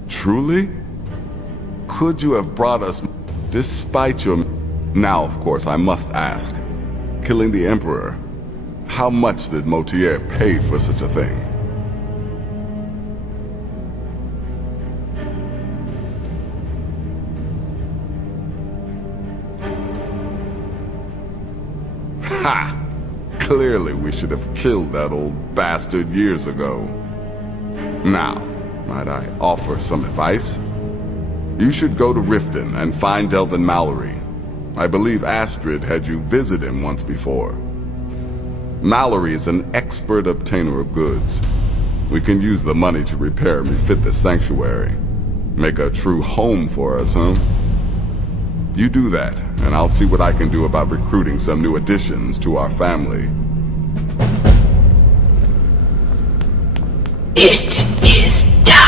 Truly? Could you have brought us, despite your... Now, of course, I must ask. Killing the Emperor, how much did Motier pay for such a thing? Ha! Clearly we should have killed that old bastard years ago. Now, might I offer some advice? You should go to Riften and find Delvin Mallory. I believe Astrid had you visit him once before. Mallory is an expert obtainer of goods. We can use the money to repair and refit the sanctuary. Make a true home for us, huh? You do that, and I'll see what I can do about recruiting some new additions to our family. It is done.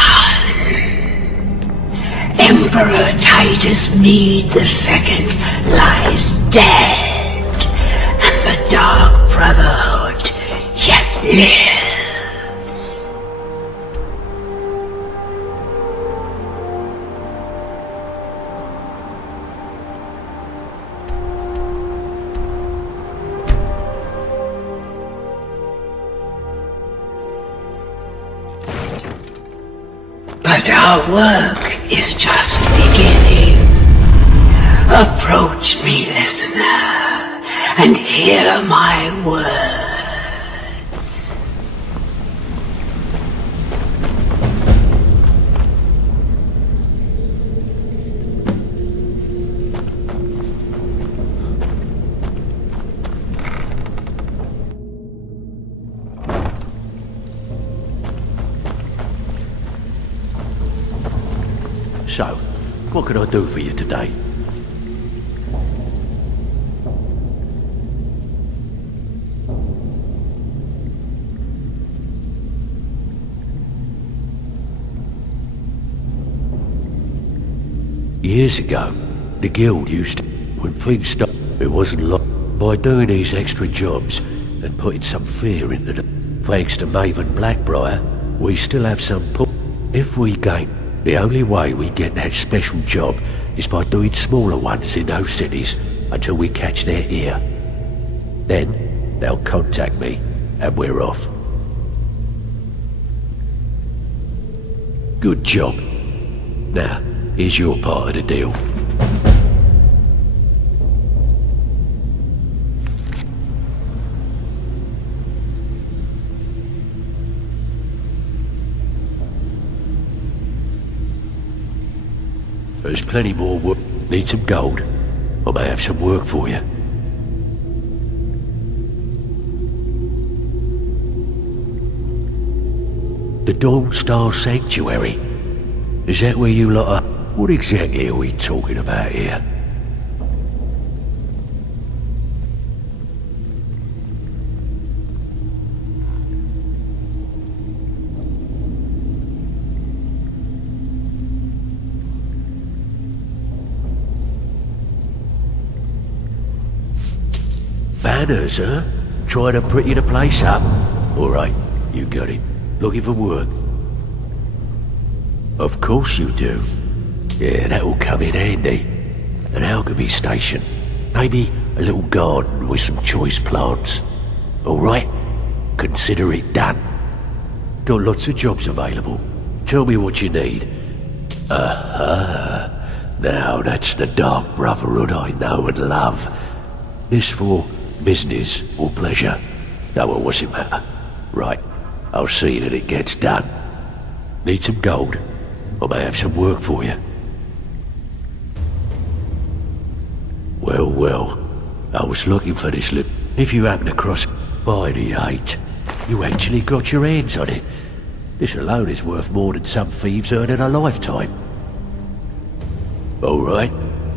Emperor Titus Mede II lies dead, and the Dark Brotherhood yet lives. But our work is just beginning. Approach me, listener, and hear my words. So, what can I do for you today? Years ago, the guild used to, when things stopped, it wasn't like, by doing these extra jobs and putting some fear into them. Thanks to Maven Blackbriar, we still have some pull. If we gain, the only way we get that special job is by doing smaller ones in those cities until we catch their ear. Then, they'll contact me, and we're off. Good job. Now, here's your part of the deal. There's plenty more work. Need some gold? I may have some work for you. The Dawnstar Sanctuary. Is that where you lot are? What exactly are we talking about here? Banners, huh? Trying to pretty the place up? Alright, you got it. Looking for work? Of course you do. Yeah, that'll come in handy. An alchemy station. Maybe a little garden with some choice plants. Alright? Consider it done. Got lots of jobs available. Tell me what you need. Aha. Now that's the Dark Brotherhood I know and love. This for business or pleasure? No, well, what's it matter? Right, I'll see that it gets done. Need some gold? I may have some work for you. Well, well, I was looking for this little... If you happen across by the 8, you actually got your hands on it. This alone is worth more than some thieves earn in a lifetime. Alright,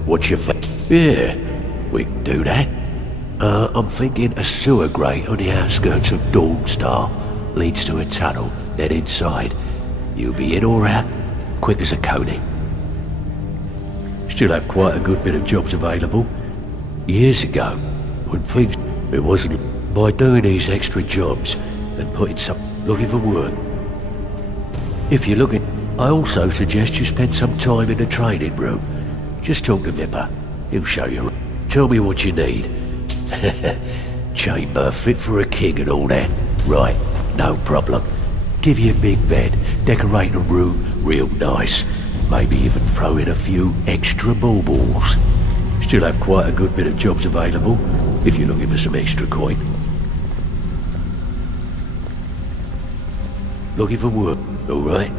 what's your Yeah, we can do that. I'm thinking a sewer grate on the outskirts of Dawnstar leads to a tunnel, then inside. You'll be in or out, quick as a coney. Still have quite a good bit of jobs available. Years ago, when things... It wasn't by doing these extra jobs and putting some... Looking for work? If you're looking, I also suggest you spend some time in the training room. Just talk to Vipper. He'll show you. Tell me what you need. Chamber fit for a king and all that. Right, no problem. Give you a big bed, decorate a room real nice. Maybe even throw in a few extra baubles. Still have quite a good bit of jobs available, if you're looking for some extra coin. Looking for work, alright?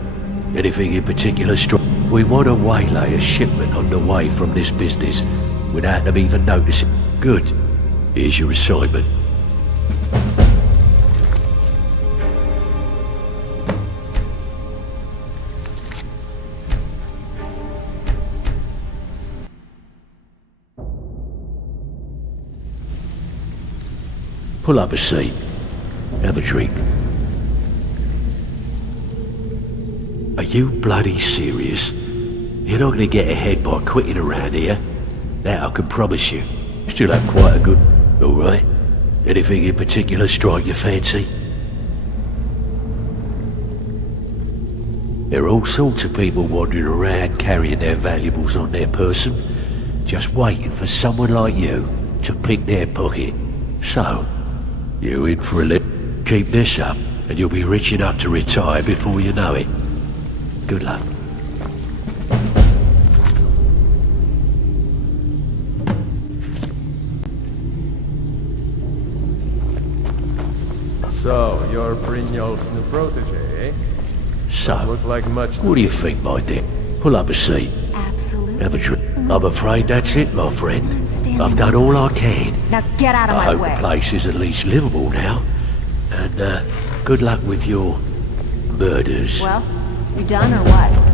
Anything in particular strong? We want to waylay a shipment on the way from this business without them even noticing. Good. Here's your assignment. Pull up a seat. Have a drink. Are you bloody serious? You're not gonna get ahead by quitting around here. That I can promise you. Still have quite a good... Alright. Anything in particular strike your fancy? There are all sorts of people wandering around carrying their valuables on their person, just waiting for someone like you to pick their pocket. So, you in for a little. Keep this up, and you'll be rich enough to retire before you know it. Good luck. So, you're Brynjolf's new protege, eh? So, look like much. What do you think, my dear? Pull up a seat. Absolutely. Have a drink. I'm afraid that's it, my friend. I've done all I can. Now get out of I my hope way. the place is at least livable now. And, good luck with your murders. Well, you done or what?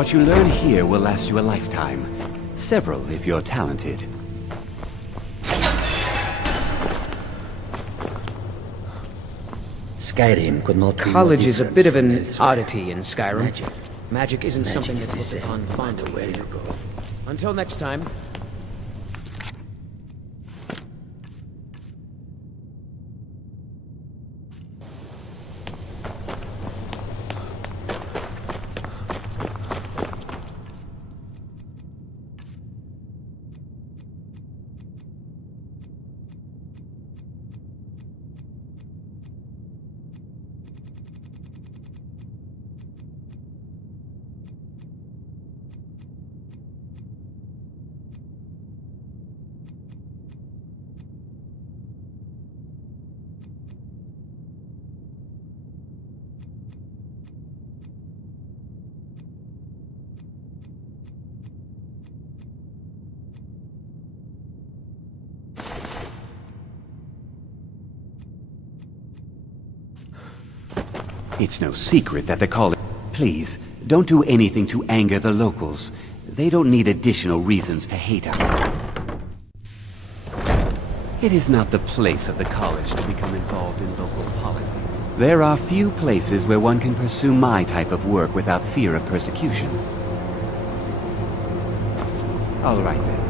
What you learn here will last you a lifetime. Several, if you're talented. Skyrim could not be College more is a different bit of from an elsewhere. oddity in Skyrim. Magic isn't Magic something is that's the looked same, upon fondly. no matter where you go. Until next time. It's no secret that the college... Please, don't do anything to anger the locals. They don't need additional reasons to hate us. It is not the place of the college to become involved in local politics. There are few places where one can pursue my type of work without fear of persecution. All right then.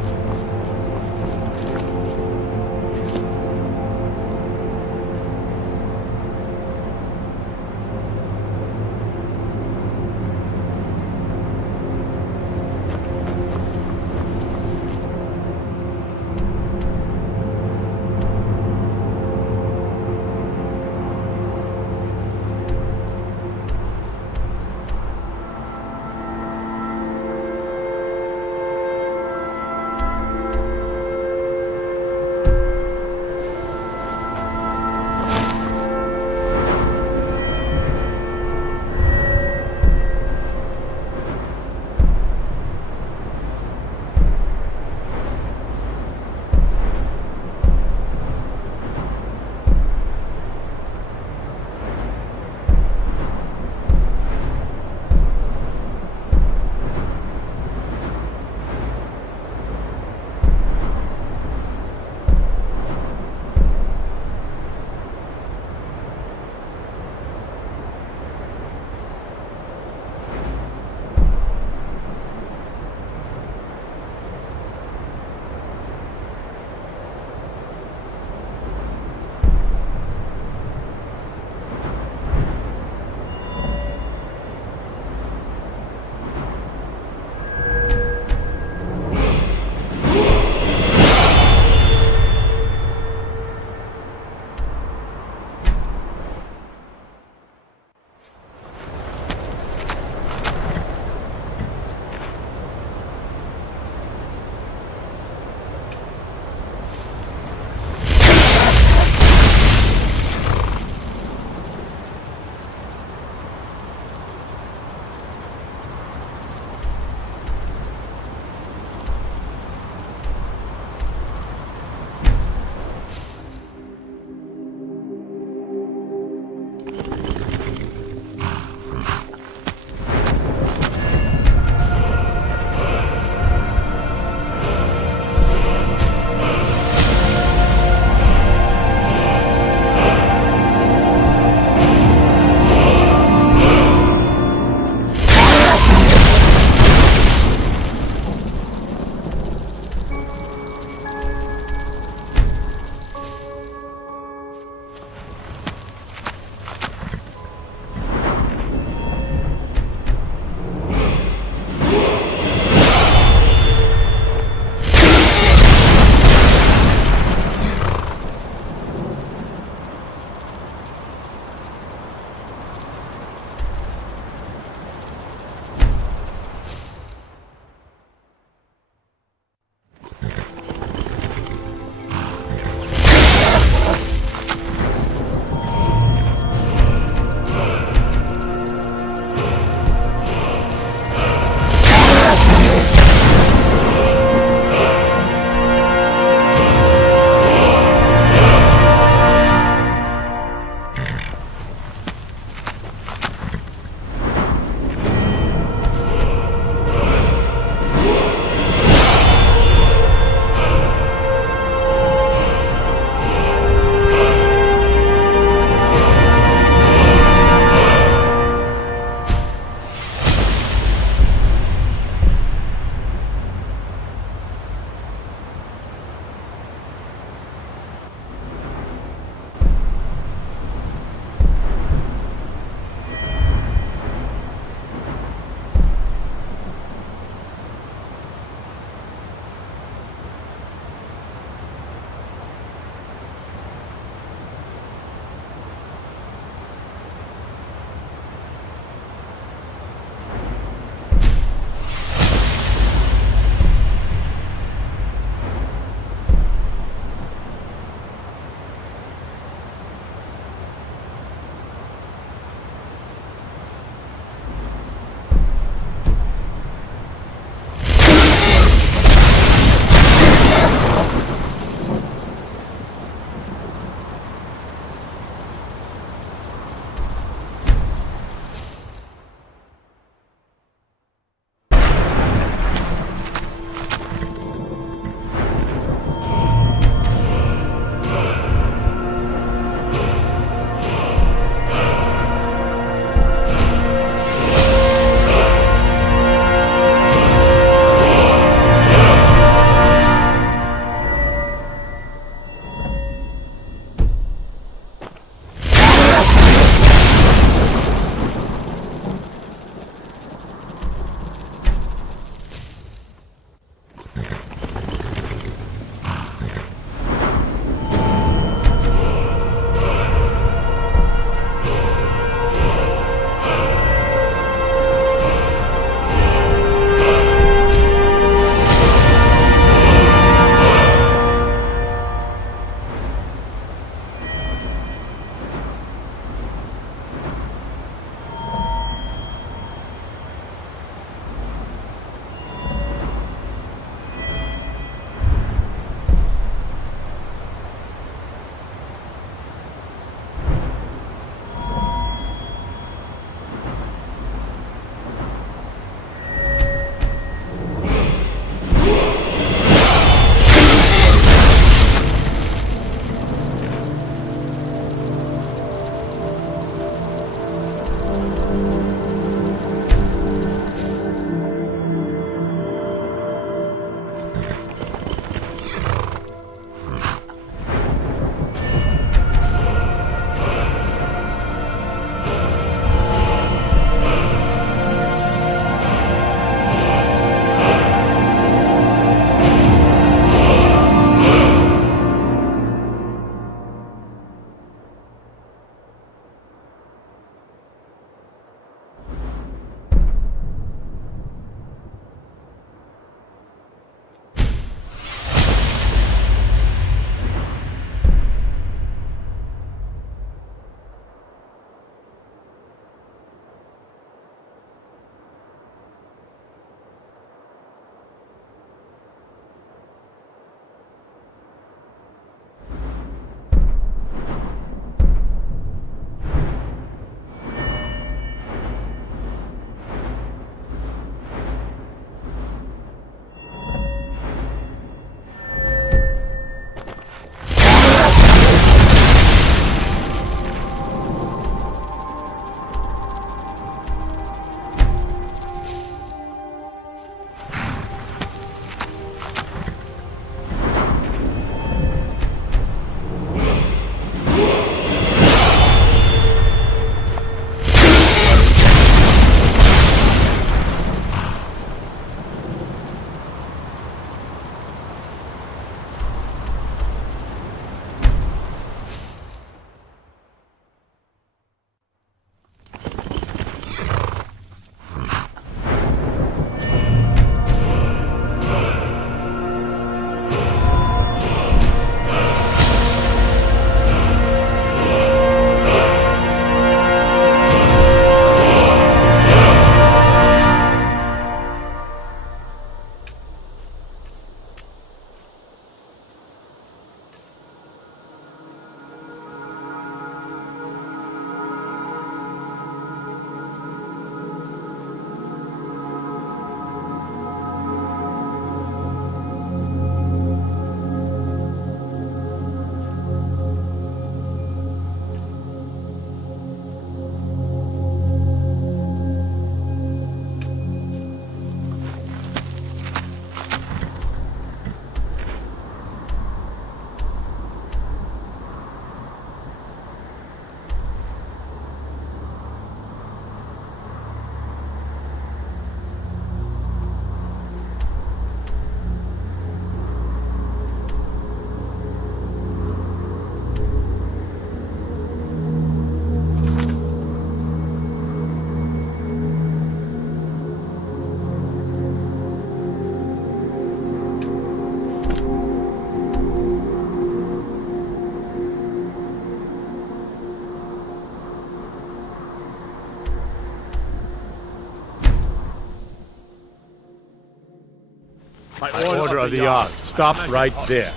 the Jarl. Stop right there.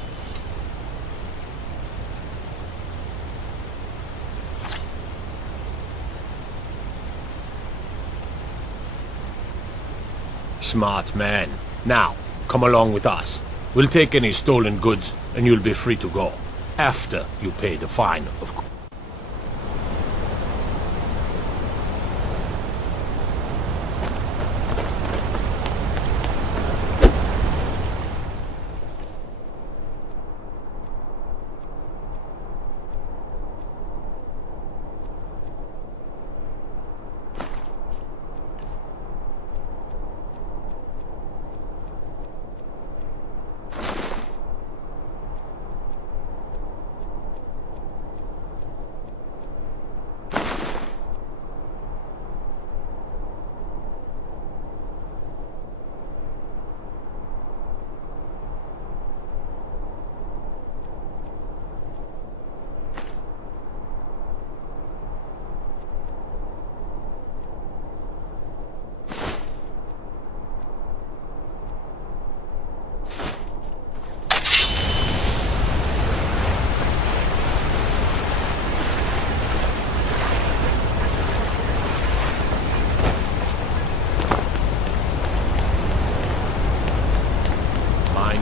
Smart man. Now, come along with us. We'll take any stolen goods, and you'll be free to go. After you pay the fine, of course.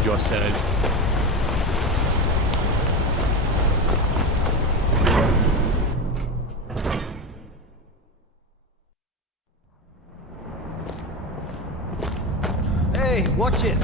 Yourself. Hey, watch it!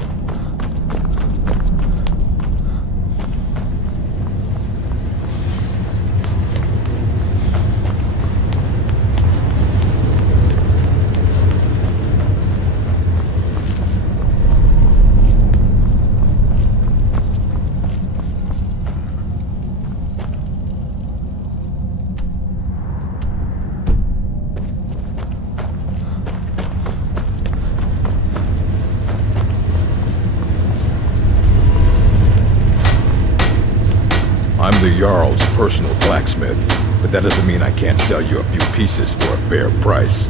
I'm the Jarl's personal blacksmith, but that doesn't mean I can't sell you a few pieces for a fair price.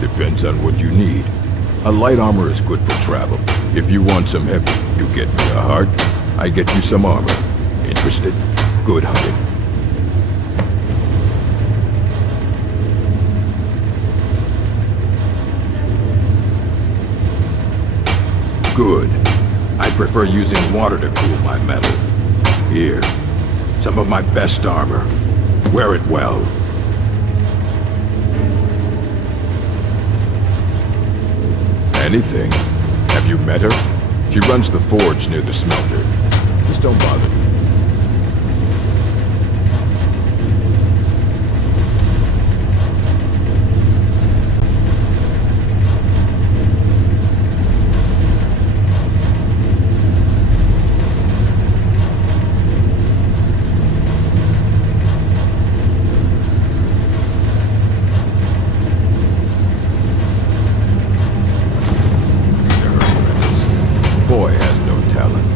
Depends on what you need. A light armor is good for travel. If you want some heavy, you get me a heart, I get you some armor. Interested? Good hunting. Good. I prefer using water to cool my metal. Here, some of my best armor. Wear it well. Anything. Have you met her? She runs the forge near the smelter. Just don't bother. Boy has no talent.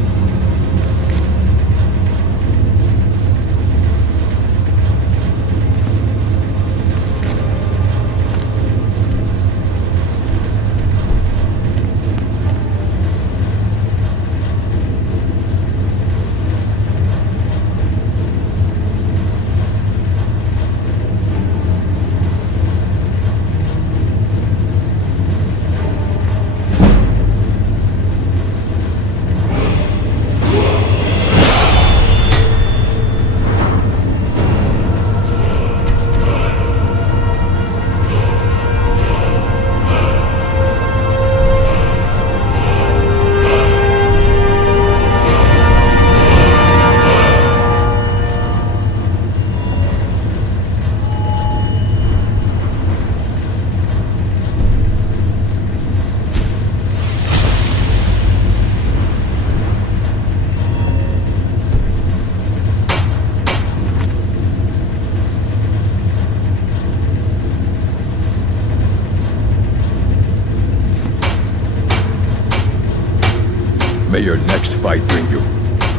May your next fight bring you.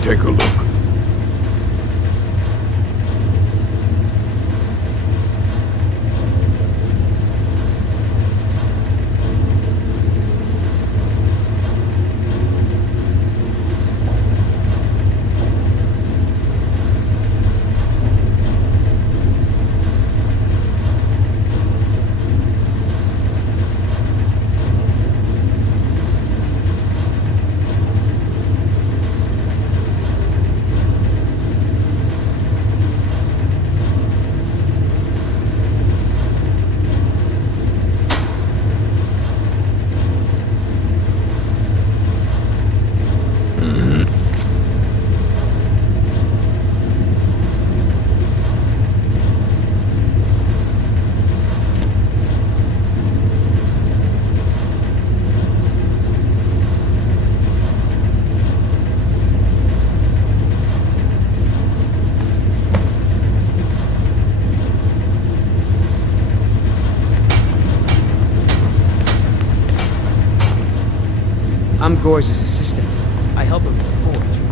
Take a look. I'm Gore's assistant. I help him with the forge.